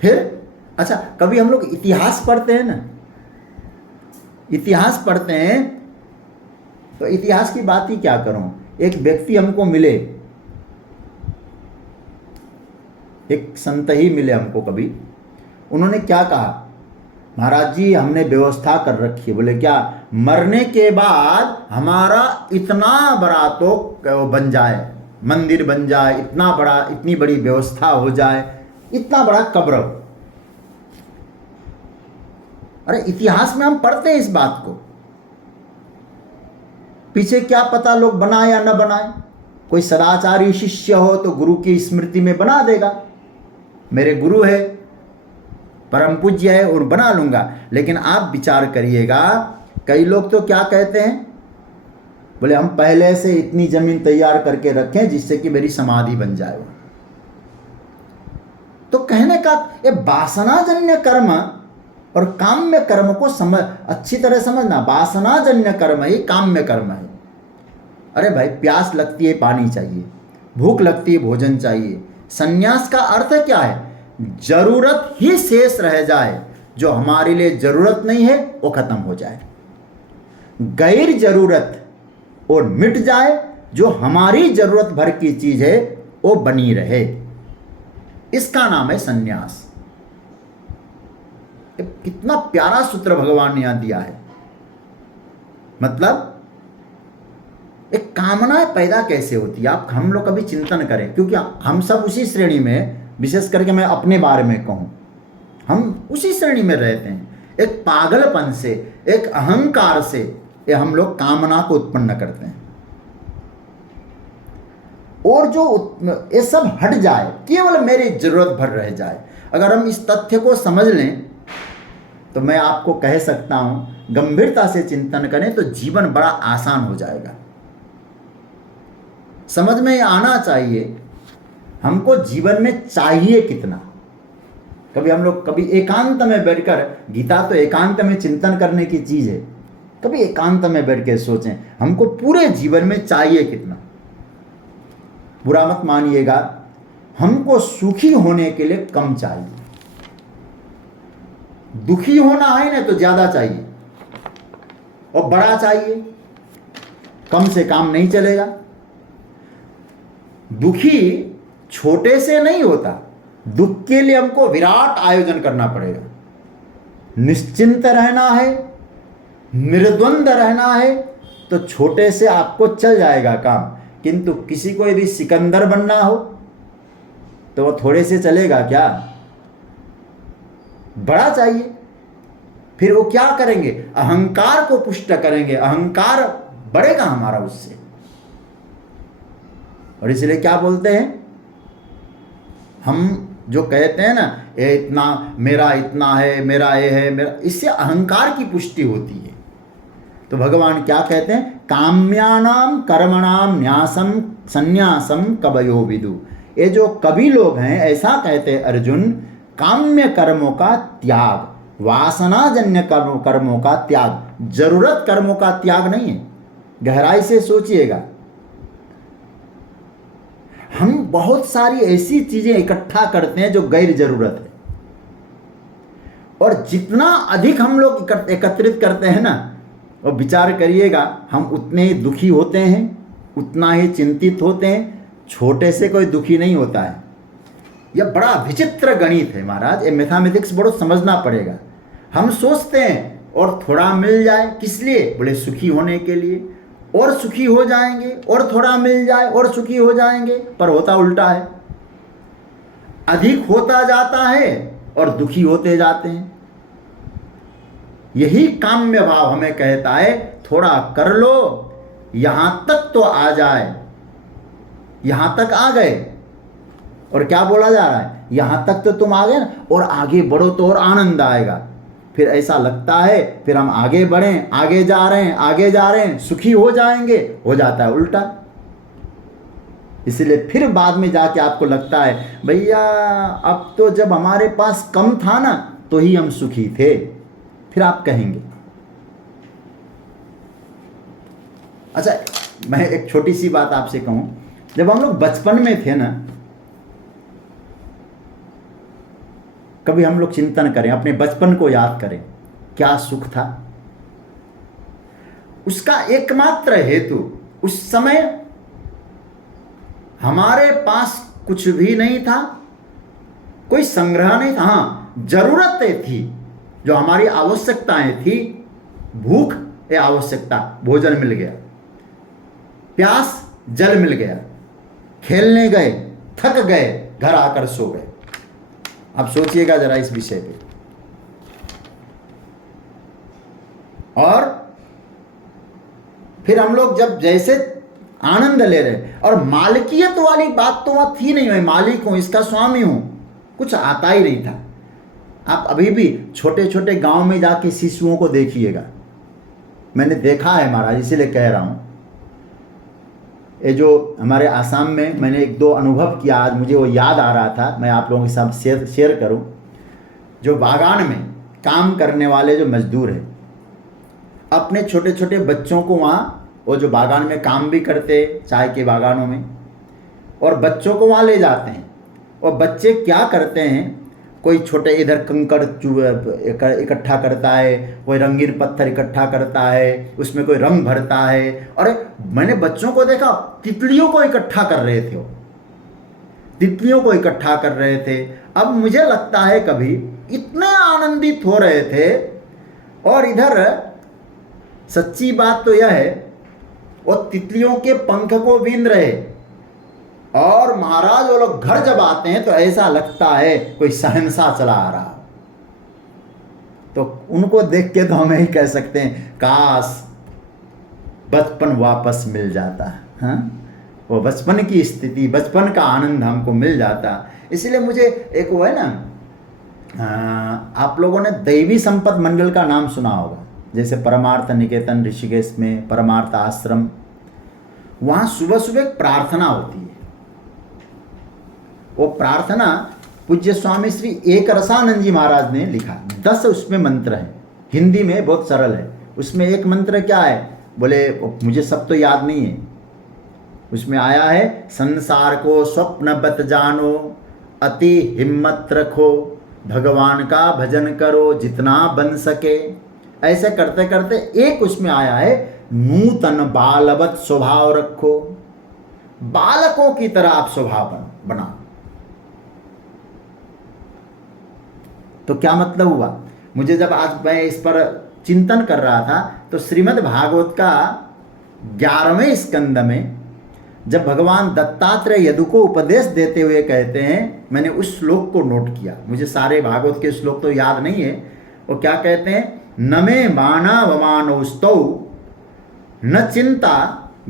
फिर अच्छा, कभी हम लोग इतिहास पढ़ते हैं ना, इतिहास पढ़ते हैं तो इतिहास की बात ही क्या करूं। एक व्यक्ति हमको मिले, एक संत ही मिले हमको कभी। उन्होंने क्या कहा, महाराज जी हमने व्यवस्था कर रखी है। बोले क्या? मरने के बाद हमारा इतना बड़ा तो बन जाए, मंदिर बन जाए, इतना बड़ा, इतनी बड़ी व्यवस्था हो जाए, इतना बड़ा कब्र। अरे इतिहास में हम पढ़ते हैं इस बात को, पीछे क्या पता लोग बनाए या न बनाए। कोई सदाचारी शिष्य हो तो गुरु की स्मृति में बना देगा, मेरे गुरु है, परम पूज्य है और बना लूंगा। लेकिन आप विचार करिएगा, कई लोग तो क्या कहते हैं, बोले हम पहले से इतनी जमीन तैयार करके रखें जिससे कि मेरी समाधि बन जाए। तो कहने का ये वासनाजन्य कर्म और काम्य कर्म को समझ, अच्छी तरह समझना। वासनाजन्य कर्म ही काम्य कर्म है। अरे भाई प्यास लगती है पानी चाहिए, भूख लगती है भोजन चाहिए। संन्यास का अर्थ क्या है? जरूरत ही शेष रह जाए, जो हमारे लिए जरूरत नहीं है वो खत्म हो जाए, गैर जरूरत और मिट जाए, जो हमारी जरूरत भर की चीज है वो बनी रहे। इसका नाम है संन्यास। कितना प्यारा सूत्र भगवान ने यहां दिया है। मतलब एक कामना पैदा कैसे होती है, आप हम लोग कभी चिंतन करें, क्योंकि हम सब उसी श्रेणी में, विशेष करके मैं अपने बारे में कहूं, हम उसी श्रेणी में रहते हैं। एक पागलपन से, एक अहंकार से ये हम लोग कामना को उत्पन्न करते हैं। और जो ये सब हट जाए, केवल मेरी जरूरत भर रह जाए, अगर हम इस तथ्य को समझ लें तो मैं आपको कह सकता हूं, गंभीरता से चिंतन करें तो जीवन बड़ा आसान हो जाएगा। समझ में आना चाहिए हमको जीवन में चाहिए कितना। कभी हम लोग कभी एकांत में बैठकर, गीता तो एकांत में चिंतन करने की चीज है, कभी एकांत में बैठ के सोचें हमको पूरे जीवन में चाहिए कितना। बुरा मत मानिएगा, हमको सुखी होने के लिए कम चाहिए, दुखी होना है ना तो ज्यादा चाहिए, और बड़ा चाहिए, कम से काम नहीं चलेगा। दुखी छोटे से नहीं होता, दुख के लिए हमको विराट आयोजन करना पड़ेगा। निश्चिंत रहना है, निर्द्वंद रहना है तो छोटे से आपको चल जाएगा काम। किंतु किसी को यदि सिकंदर बनना हो तो वो थोड़े से चलेगा क्या? बड़ा चाहिए। फिर वो क्या करेंगे? अहंकार को पुष्ट करेंगे, अहंकार बढ़ेगा हमारा उससे। और इसलिए क्या बोलते हैं हम, जो कहते हैं ना, ये इतना मेरा, इतना है मेरा, ये है मेरा, इससे अहंकार की पुष्टि होती है। तो भगवान क्या कहते हैं? काम्यानाम कर्मणाम न्यासम संन्यासम कवयो विदु। ये जो कवि लोग हैं ऐसा कहते हैं अर्जुन, काम्य कर्मों का त्याग, वासनाजन्य कर्मों का त्याग, जरूरत कर्मों का त्याग नहीं है। गहराई से सोचिएगा, हम बहुत सारी ऐसी चीजें इकट्ठा करते हैं जो गैर जरूरत है, और जितना अधिक हम लोग एकत्रित करते हैं ना, और विचार करिएगा हम उतने ही दुखी होते हैं, उतना ही चिंतित होते हैं। छोटे से कोई दुखी नहीं होता है। यह बड़ा विचित्र गणित है महाराज, ये मैथमेटिक्स बड़ा समझना पड़ेगा। हम सोचते हैं और थोड़ा मिल जाए, किस लिए? बोले सुखी होने के लिए, और सुखी हो जाएंगे, और थोड़ा मिल जाए और सुखी हो जाएंगे, पर होता उल्टा है। अधिक होता जाता है और दुखी होते जाते हैं। यही काम्य भाव हमें कहता है थोड़ा कर लो, यहां तक तो आ जाए। यहां तक आ गए और क्या बोला जा रहा है? यहां तक तो तुम आ गए ना, और आगे बढ़ो तो और आनंद आएगा। फिर ऐसा लगता है फिर हम आगे बढ़ें, आगे जा रहे हैं, आगे जा रहे हैं, सुखी हो जाएंगे, हो जाता है उल्टा। इसलिए फिर बाद में जाके आपको लगता है भैया अब तो जब हमारे पास कम था ना तो ही हम सुखी थे। फिर आप कहेंगे, अच्छा, मैं एक छोटी सी बात आपसे कहूं, जब हम लोग बचपन में थे ना, कभी हम लोग चिंतन करें, अपने बचपन को याद करें, क्या सुख था। उसका एकमात्र हेतु, उस समय हमारे पास कुछ भी नहीं था, कोई संग्रह नहीं था। हाँ, जरूरतें थी, जो हमारी आवश्यकताएं थी। भूख या आवश्यकता, भोजन मिल गया, प्यास, जल मिल गया, खेलने गए, थक गए, घर आकर सो गए। अब सोचिएगा जरा इस विषय पे। और फिर हम लोग जब जैसे आनंद ले रहे, और मालिकियत वाली बात तो वहां थी नहीं, मैं मालिक हूं, इसका स्वामी हूं, कुछ आता ही नहीं था। आप अभी भी छोटे छोटे गांव में जाके शिशुओं को देखिएगा, मैंने देखा है महाराज, इसीलिए कह रहा हूं। ये जो हमारे आसाम में मैंने एक दो अनुभव किया, आज मुझे वो याद आ रहा था, मैं आप लोगों के साथ शेयर करूं। जो बागान में काम करने वाले जो मजदूर हैं, अपने छोटे छोटे बच्चों को वहाँ, वो जो बागान में काम भी करते चाय के बागानों में, और बच्चों को वहाँ ले जाते हैं। और बच्चे क्या करते हैं, कोई छोटे इधर कंकड़ इकट्ठा करता है, कोई रंगीन पत्थर इकट्ठा करता है, उसमें कोई रंग भरता है। और मैंने बच्चों को देखा, तितलियों को इकट्ठा कर रहे थे, वो तितलियों को इकट्ठा कर रहे थे। अब मुझे लगता है कभी इतने आनंदित हो रहे थे। और इधर सच्ची बात तो यह है, वो तितलियों के पंख को बीन रहे, और महाराज वो लोग घर जब आते हैं तो ऐसा लगता है कोई शहंशाह चला आ रहा। तो उनको देख के तो हम ही कह सकते हैं, काश बचपन वापस मिल जाता। हाँ, वो बचपन की स्थिति, बचपन का आनंद हमको मिल जाता। इसलिए मुझे एक वो है ना, आप लोगों ने दैवी संपद मंडल का नाम सुना होगा, जैसे परमार्थ निकेतन ऋषिकेश में परमार्थ आश्रम, वहाँ सुबह सुबह एक प्रार्थना होती है। वो प्रार्थना पूज्य स्वामी श्री एक रसानंद जी महाराज ने लिखा, 10 उसमें मंत्र हैं, हिंदी में बहुत सरल है। उसमें एक मंत्र क्या है, बोले मुझे सब तो याद नहीं है, उसमें आया है, संसार को स्वप्नवत जानो, अति हिम्मत रखो, भगवान का भजन करो जितना बन सके। ऐसे करते करते एक उसमें आया है, नूतन बालवत स्वभाव रखो, बालकों की तरह आप स्वभाव बनाओ। तो क्या मतलब हुआ, मुझे जब आज मैं इस पर चिंतन कर रहा था, तो श्रीमद् भागवत का 11वें स्कंद में जब भगवान दत्तात्रेय यदु को उपदेश देते हुए कहते हैं, मैंने उस श्लोक को नोट किया। मुझे सारे भागवत के श्लोक तो याद नहीं है। वो क्या कहते हैं, न मे मानावमानौस्तौ न चिंता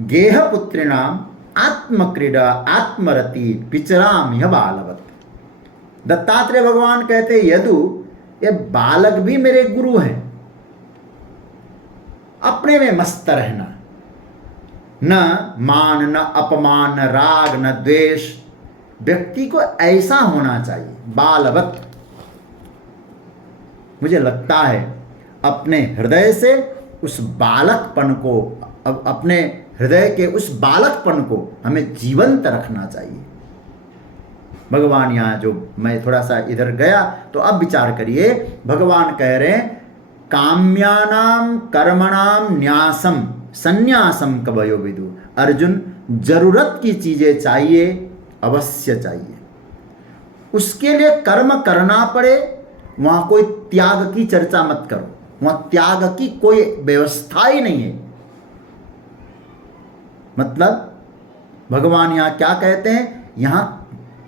गेह पुत्रिणाम आत्मक्रीडा आत्मरति पिचरामिह बालवत। दत्तात्रेय भगवान कहते, यदु ये बालक भी मेरे गुरु हैं, अपने में मस्त रहना, न मान न अपमान न राग न द्वेष, व्यक्ति को ऐसा होना चाहिए बालवत। मुझे लगता है अपने हृदय से उस बालकपन को, अपने हृदय के उस बालकपन को हमें जीवंत रखना चाहिए। भगवान यहाँ जो, मैं थोड़ा सा इधर गया तो अब विचार करिए, भगवान कह रहे हैं, काम्यानाम कर्मणाम न्यासम संन्यासम कवयो विदु। अर्जुन, जरूरत की चीजें चाहिए, अवश्य चाहिए, उसके लिए कर्म करना पड़े, वहां कोई त्याग की चर्चा मत करो, वहां त्याग की कोई व्यवस्था ही नहीं है। मतलब भगवान यहाँ क्या कहते हैं, यहाँ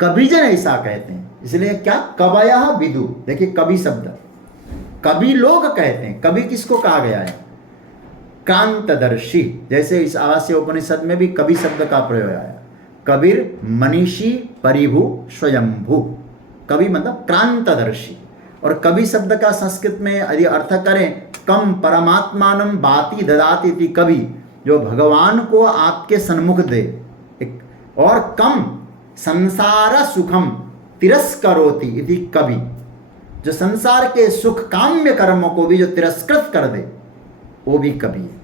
कविजन ऐसा कहते हैं, इसलिए क्या, कवयः विदु। देखिए कवि शब्द, कवि लोग कहते हैं। कवि किसको कहा गया है, क्रांतदर्शी। जैसे इस आवास्य उपनिषद में भी कवि शब्द का प्रयोग आया, कबीर मनीषी परिभु स्वयंभू। कवि मतलब क्रांतदर्शी। और कवि शब्द का संस्कृत में यदि अर्थ करें, कम परमात्मानं भाति ददाति इति कवि, जो भगवान को आपके सन्मुख दे, और कम संसार सुखम तिरस्करोति इति कवि, जो संसार के सुख काम्य कर्मों को भी जो तिरस्कृत कर दे, वो भी कवि है।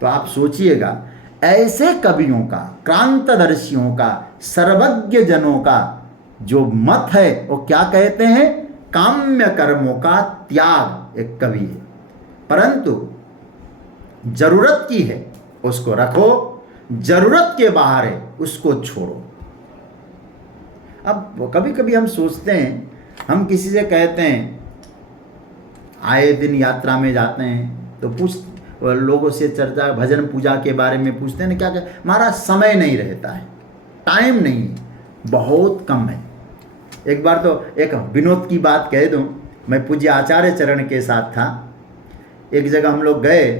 तो आप सोचिएगा, ऐसे कवियों का, क्रांतदर्शियों का, सर्वज्ञ जनों का जो मत है वो क्या कहते हैं? काम्य कर्मों का त्याग एक कवि है, परंतु जरूरत की है उसको रखो, जरूरत के बाहर है उसको छोड़ो। अब कभी कभी हम सोचते हैं, हम किसी से कहते हैं, आए दिन यात्रा में जाते हैं तो लोगों से चर्चा, भजन पूजा के बारे में पूछते हैं, क्या हमारा समय नहीं रहता है, टाइम नहीं, बहुत कम है। एक बार तो एक विनोद की बात कह दूं, मैं पूज्य आचार्य चरण के साथ था, एक जगह हम लोग गए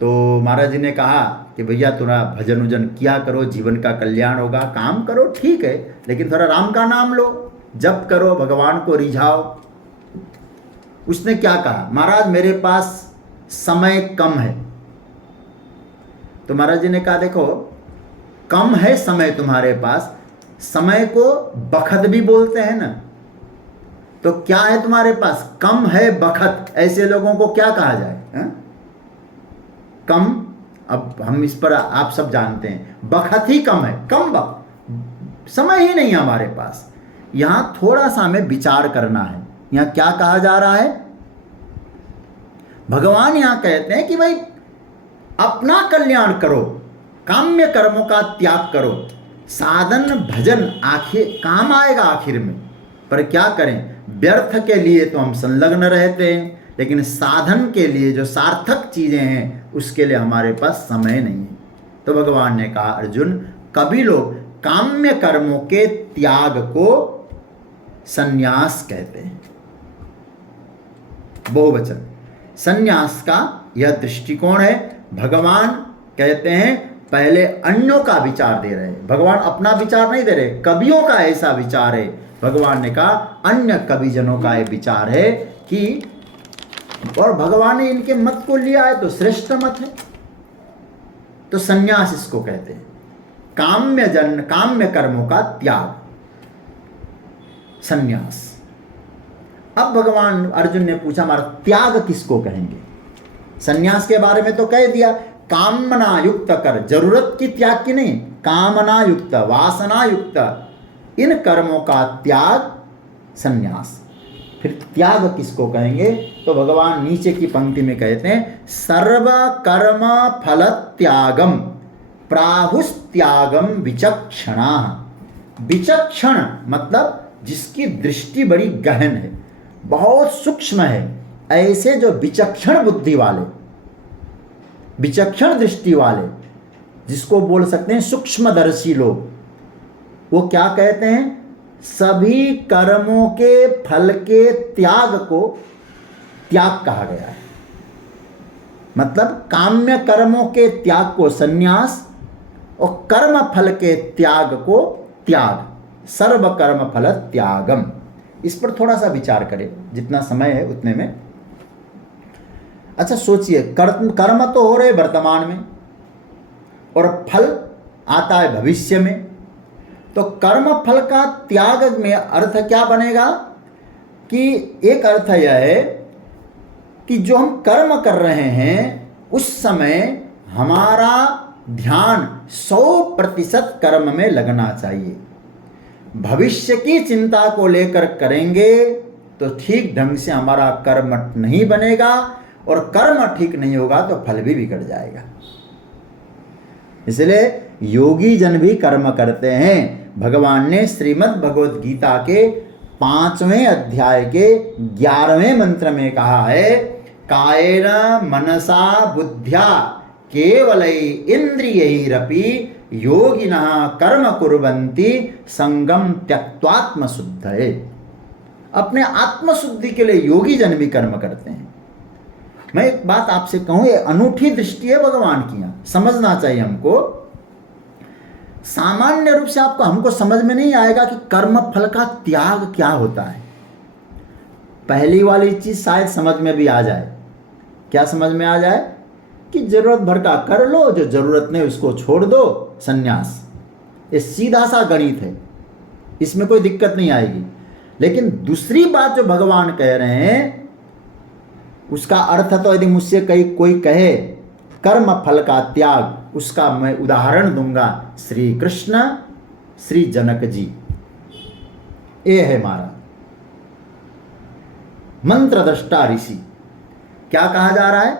तो महाराज जी ने कहा कि भैया थोड़ा भजन उजन किया करो, जीवन का कल्याण होगा, काम करो ठीक है, लेकिन थोड़ा राम का नाम लो, जप करो, भगवान को रिझाओ। उसने क्या कहा, महाराज मेरे पास समय कम है। तो महाराज जी ने कहा देखो, कम है समय तुम्हारे पास, समय को बखत भी बोलते हैं ना, तो क्या है तुम्हारे पास? कम है बखत। ऐसे लोगों को क्या कहा जाए? कम, अब हम इस पर आप सब जानते हैं, बखत ही कम है, कम वक्त, समय ही नहीं है हमारे पास। यहां थोड़ा सा हमें विचार करना है। यहां क्या कहा जा रहा है? भगवान यहां कहते हैं कि भाई अपना कल्याण करो, काम्य कर्मों का त्याग करो, साधन भजन आखिर काम आएगा आखिर में, पर क्या करें? व्यर्थ के लिए तो हम संलग्न रहते हैं, लेकिन साधन के लिए जो सार्थक चीजें हैं उसके लिए हमारे पास समय नहीं है। तो भगवान ने कहा, अर्जुन, कभी लोग काम्य कर्मों के त्याग को संन्यास कहते हैं, बहुवचन। संन्यास का यह दृष्टिकोण है। भगवान कहते हैं पहले अन्यों का विचार दे रहे हैं, भगवान अपना विचार नहीं दे रहे, कवियों का ऐसा विचार है। भगवान ने कहा अन्य कविजनों का यह विचार है कि, और भगवान ने इनके मत को लिया है तो श्रेष्ठ मत है, तो संन्यास इसको कहते हैं, काम्य कर्मों का त्याग, संन्यास। अब भगवान अर्जुन ने पूछा, हमारा त्याग किसको कहेंगे? संन्यास के बारे में तो कह दिया, कामना युक्त कर, जरूरत की त्याग की नहीं, कामना युक्त, वासना युक्त इन कर्मों का त्याग संन्यास। फिर त्याग किसको कहेंगे? तो भगवान नीचे की पंक्ति में कहते हैं, सर्व कर्म फल त्यागम प्राहुस्त्यागम विचक्षणा। विचक्षण मतलब जिसकी दृष्टि बड़ी गहन है, बहुत सूक्ष्म है, ऐसे जो विचक्षण बुद्धि वाले, विचक्षण दृष्टि वाले, जिसको बोल सकते हैं सूक्ष्मदर्शी लोग, वो क्या कहते हैं? सभी कर्मों के फल के त्याग को त्याग कहा गया है। मतलब काम्य कर्मों के त्याग को संन्यास और कर्म फल के त्याग को त्याग, सर्व कर्म फल त्यागम। इस पर थोड़ा सा विचार करें, जितना समय है उतने में। अच्छा सोचिए, कर्म तो हो रहे वर्तमान में और फल आता है भविष्य में, तो कर्म फल का त्याग में अर्थ क्या बनेगा? कि एक अर्थ यह है कि जो हम कर्म कर रहे हैं उस समय हमारा ध्यान 100% कर्म में लगना चाहिए। भविष्य की चिंता को लेकर करेंगे तो ठीक ढंग से हमारा कर्म नहीं बनेगा, और कर्म ठीक नहीं होगा तो फल भी बिगड़ जाएगा। इसलिए योगी जन भी कर्म करते हैं। भगवान ने श्रीमद् भगवद गीता के 5वें अध्याय के 11वें मंत्र में कहा है, कायेन मनसा बुद्ध्या केवलै इंद्रियैरपि योगिनः कर्म कुर्वन्ति संगम त्यक्त्वात्म शुद्धये। अपने आत्मशुद्धि के लिए योगी जन भी कर्म करते हैं। मैं एक बात आपसे कहूं, ये अनूठी दृष्टि है भगवान की, यहाँ समझना चाहिए हमको। सामान्य रूप से हमको समझ में नहीं आएगा कि कर्म फल का त्याग क्या होता है। पहली वाली चीज शायद समझ में भी आ जाए। क्या समझ में आ जाए? कि जरूरत भर का कर लो, जो जरूरत नहीं उसको छोड़ दो, संन्यास। ये सीधा सा गणित है, इसमें कोई दिक्कत नहीं आएगी। लेकिन दूसरी बात जो भगवान कह रहे हैं उसका अर्थ तो, यदि मुझसे कोई कहे कर्म फल का त्याग, उसका मैं उदाहरण दूंगा श्री कृष्ण, श्री जनक जी। ये है महाराज मंत्र दृष्टा ऋषि। क्या कहा जा रहा है?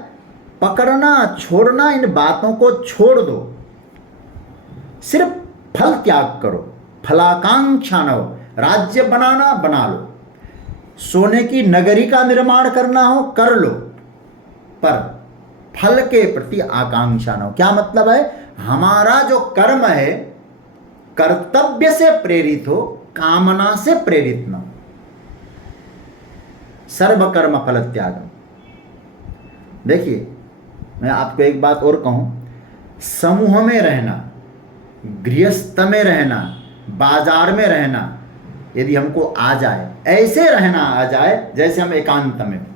पकड़ना छोड़ना, इन बातों को छोड़ दो, सिर्फ फल त्याग करो, फलाकांक्षा न हो। राज्य बनाना बना लो, सोने की नगरी का निर्माण करना हो कर लो, पर फल के प्रति आकांक्षा न हो। क्या मतलब है? हमारा जो कर्म है कर्तव्य से प्रेरित हो, कामना से प्रेरित न हो। सर्व कर्म फल त्यागम। देखिए, मैं आपको एक बात और कहूं, समूह में रहना, गृहस्थ में रहना, बाजार में रहना, यदि हमको आ जाए, ऐसे रहना आ जाए जैसे हम एकांत में,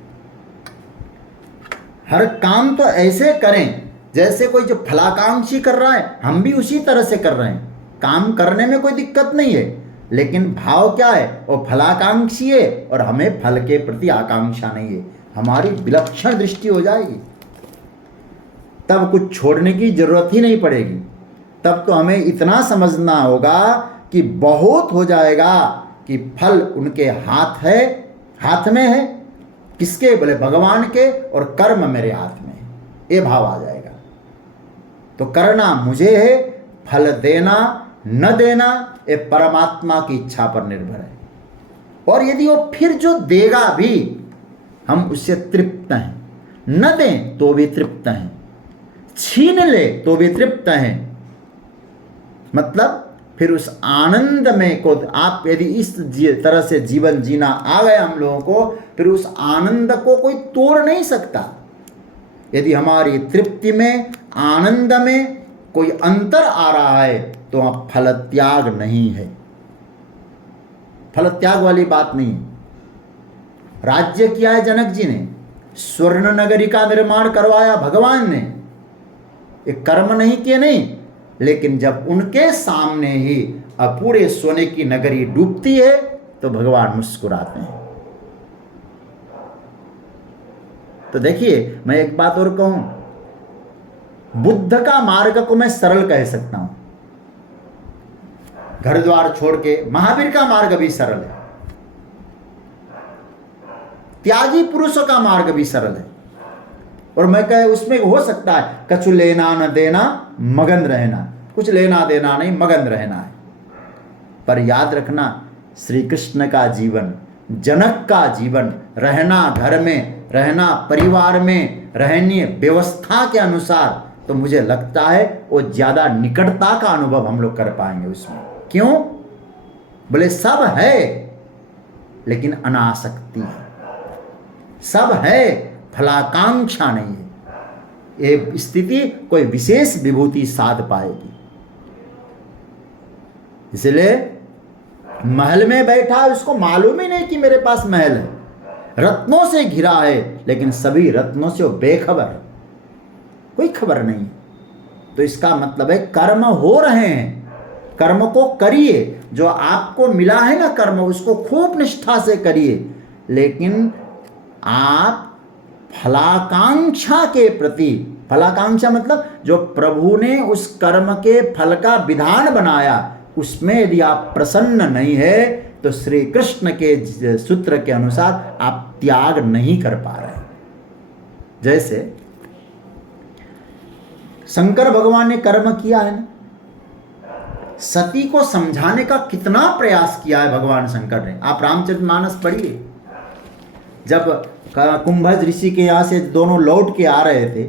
हर काम तो ऐसे करें जैसे कोई जो फलाकांक्षी कर रहा है हम भी उसी तरह से कर रहे हैं। काम करने में कोई दिक्कत नहीं है, लेकिन भाव क्या है? वो फलाकांक्षी है और हमें फल के प्रति आकांक्षा नहीं है। हमारी विलक्षण दृष्टि हो जाएगी, तब कुछ छोड़ने की जरूरत ही नहीं पड़ेगी। तब तो हमें इतना समझना होगा कि बहुत हो जाएगा कि फल उनके हाथ में है। किसके? बोले भगवान के, और कर्म मेरे हाथ में है। ये भाव आ जाएगा। तो करना मुझे है, फल देना न देना ये परमात्मा की इच्छा पर निर्भर है। और यदि वो फिर जो देगा भी हम उससे तृप्त हैं, न दें तो भी तृप्त हैं, छीन ले तो भी तृप्त हैं। मतलब फिर उस आनंद में को आप यदि इस तरह से जीवन जीना आ गया हम लोगों को, फिर उस आनंद को कोई तोड़ नहीं सकता। यदि हमारी तृप्ति में, आनंद में कोई अंतर आ रहा है तो वहां फल त्याग नहीं है, फल त्याग वाली बात नहीं है। राज्य किया है जनक जी ने, स्वर्ण नगरी का निर्माण करवाया भगवान ने, ये कर्म नहीं किए नहीं, लेकिन जब उनके सामने ही पूरे सोने की नगरी डूबती है तो भगवान मुस्कुराते हैं। तो देखिए, मैं एक बात और कहूं, बुद्ध का मार्ग को मैं सरल कह सकता हूं, घर द्वार छोड़ के। महावीर का मार्ग भी सरल है, त्यागी पुरुषों का मार्ग भी सरल है। और मैं कहे उसमें हो सकता है कछु लेना न देना, मगन रहना, कुछ लेना देना नहीं, मगन रहना है। पर याद रखना, श्री कृष्ण का जीवन, जनक का जीवन, रहना घर में, रहना परिवार में, रहनी व्यवस्था के अनुसार, तो मुझे लगता है वो ज्यादा निकटता का अनुभव हम लोग कर पाएंगे उसमें। क्यों? बोले सब है लेकिन अनासक्ति है, सब है फलाकांक्षा नहीं है। ये स्थिति कोई विशेष विभूति साध पाएगी। इसलिए महल में बैठा है, उसको मालूम ही नहीं कि मेरे पास महल है, रत्नों से घिरा है, लेकिन सभी रत्नों से वो बेखबर है, कोई खबर नहीं। तो इसका मतलब है कर्म हो रहे हैं, कर्म को करिए, जो आपको मिला है ना कर्म, उसको खूब निष्ठा से करिए, लेकिन आप फलाकांक्षा के प्रति, फलाकांक्षा मतलब जो प्रभु ने उस कर्म के फल का विधान बनाया, उसमें यदि आप प्रसन्न नहीं है तो श्री कृष्ण के सूत्र के अनुसार आप त्याग नहीं कर पा रहे। जैसे शंकर भगवान ने कर्म किया है ना, सती को समझाने का कितना प्रयास किया है भगवान शंकर ने। आप रामचरितमानस पढ़िए, जब कुंभज ऋषि के यहाँ से दोनों लौट के आ रहे थे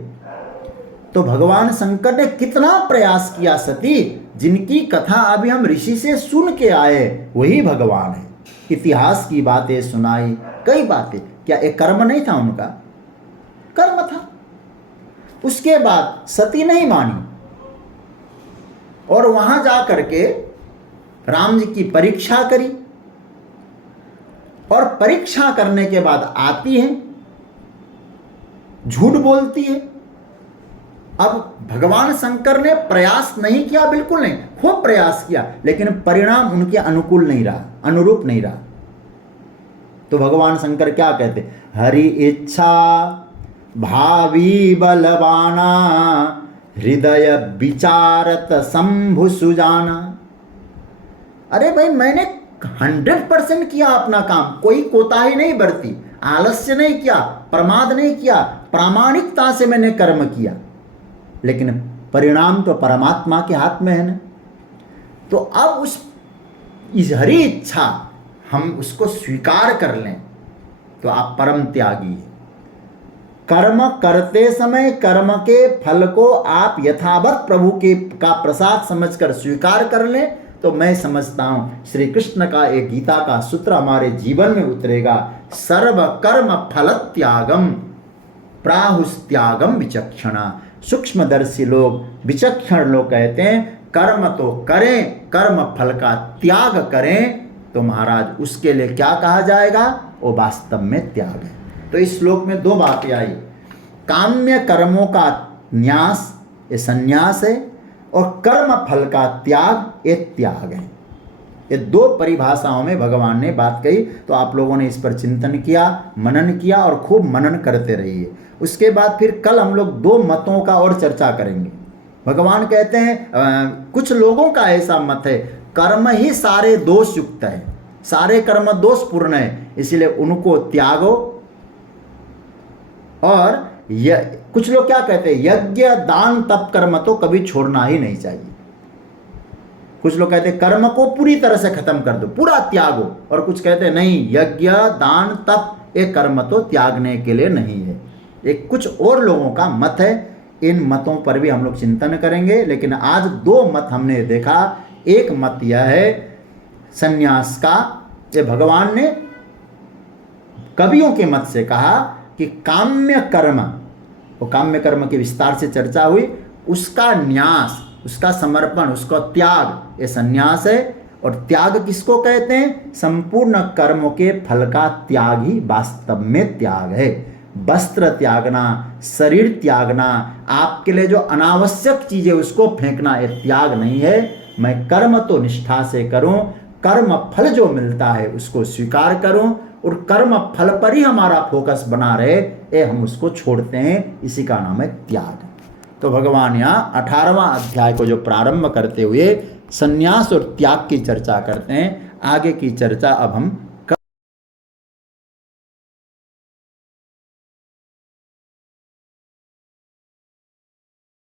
तो भगवान शंकर ने कितना प्रयास किया। सती जिनकी कथा अभी हम ऋषि से सुन के आए वही भगवान है। इतिहास की बातें सुनाई, कई बातें। क्या एक कर्म नहीं था उनका? कर्म था। उसके बाद सती नहीं मानी और वहां जा करके राम जी की परीक्षा करी, और परीक्षा करने के बाद आती है, झूठ बोलती है। अब भगवान शंकर ने प्रयास नहीं किया, बिल्कुल नहीं, खूब प्रयास किया, लेकिन परिणाम उनके अनुकूल नहीं रहा, अनुरूप नहीं रहा। तो भगवान शंकर क्या कहते? हरि इच्छा भावी बलवाना हृदय विचारत शंभु सुजाना। अरे भाई मैंने 100% किया अपना काम, कोई कोताही नहीं बरती, आलस्य नहीं किया, प्रमाद नहीं किया, प्रामाणिकता से मैंने कर्म किया, लेकिन परिणाम तो परमात्मा के हाथ में है ना। तो अब इस हरी इच्छा हम उसको स्वीकार कर लें तो आप परम त्यागी हैं। कर्म करते समय कर्म के फल को आप यथावत प्रभु का प्रसाद समझकर स्वीकार कर लें तो मैं समझता हूं श्री कृष्ण का एक गीता का सूत्र हमारे जीवन में उतरेगा। सर्व कर्म फल त्यागम प्राहुस्त्यागम विचक्षणा। सूक्ष्मदर्शी लोग, विचक्षण लोग कहते हैं कर्म तो करें, कर्म फल का त्याग करें तो महाराज उसके लिए क्या कहा जाएगा, वो वास्तव में त्याग है। तो इस श्लोक में दो बातें आई, काम्य कर्मों का न्यास ये संन्यास है और कर्म फल का त्याग ये त्याग है। ये दो परिभाषाओं में भगवान ने बात कही। तो आप लोगों ने इस पर चिंतन किया, मनन किया और खूब मनन करते रहिए। उसके बाद फिर कल हम लोग दो मतों का और चर्चा करेंगे। भगवान कहते हैं कुछ लोगों का ऐसा मत है कर्म ही सारे दोष युक्त है, सारे कर्म दोषपूर्ण है, इसलिए उनको त्यागो। और कुछ लोग क्या कहते हैं यज्ञ दान तप कर्म तो कभी छोड़ना ही नहीं चाहिए। कुछ लोग कहते हैं कर्म को पूरी तरह से खत्म कर दो, पूरा त्यागो। और कुछ कहते हैं नहीं, यज्ञ दान तप ये कर्म तो त्यागने के लिए नहीं है। एक कुछ और लोगों का मत है, इन मतों पर भी हम लोग चिंतन करेंगे। लेकिन आज दो मत हमने देखा। एक मत यह है संन्यास का, ये भगवान ने कवियों के मत से कहा कि काम्य कर्म, वो काम्य कर्म की विस्तार से चर्चा हुई, उसका न्यास, उसका समर्पण, उसका त्याग ये संन्यास है। और त्याग किसको कहते हैं, संपूर्ण कर्मों के फल का त्याग ही वास्तव में त्याग है। वस्त्र त्यागना, शरीर त्यागना, आपके लिए जो अनावश्यक चीजें उसको फेंकना ये त्याग नहीं है। मैं कर्म तो निष्ठा से करूं, कर्म फल जो मिलता है उसको स्वीकार करूं और कर्म फल पर ही हमारा फोकस बना रहे, ये हम उसको छोड़ते हैं, इसी का नाम है त्याग। तो भगवान यहाँ 18वां अध्याय को जो प्रारंभ करते हुए संन्यास और त्याग की चर्चा करते हैं। आगे की चर्चा अब हम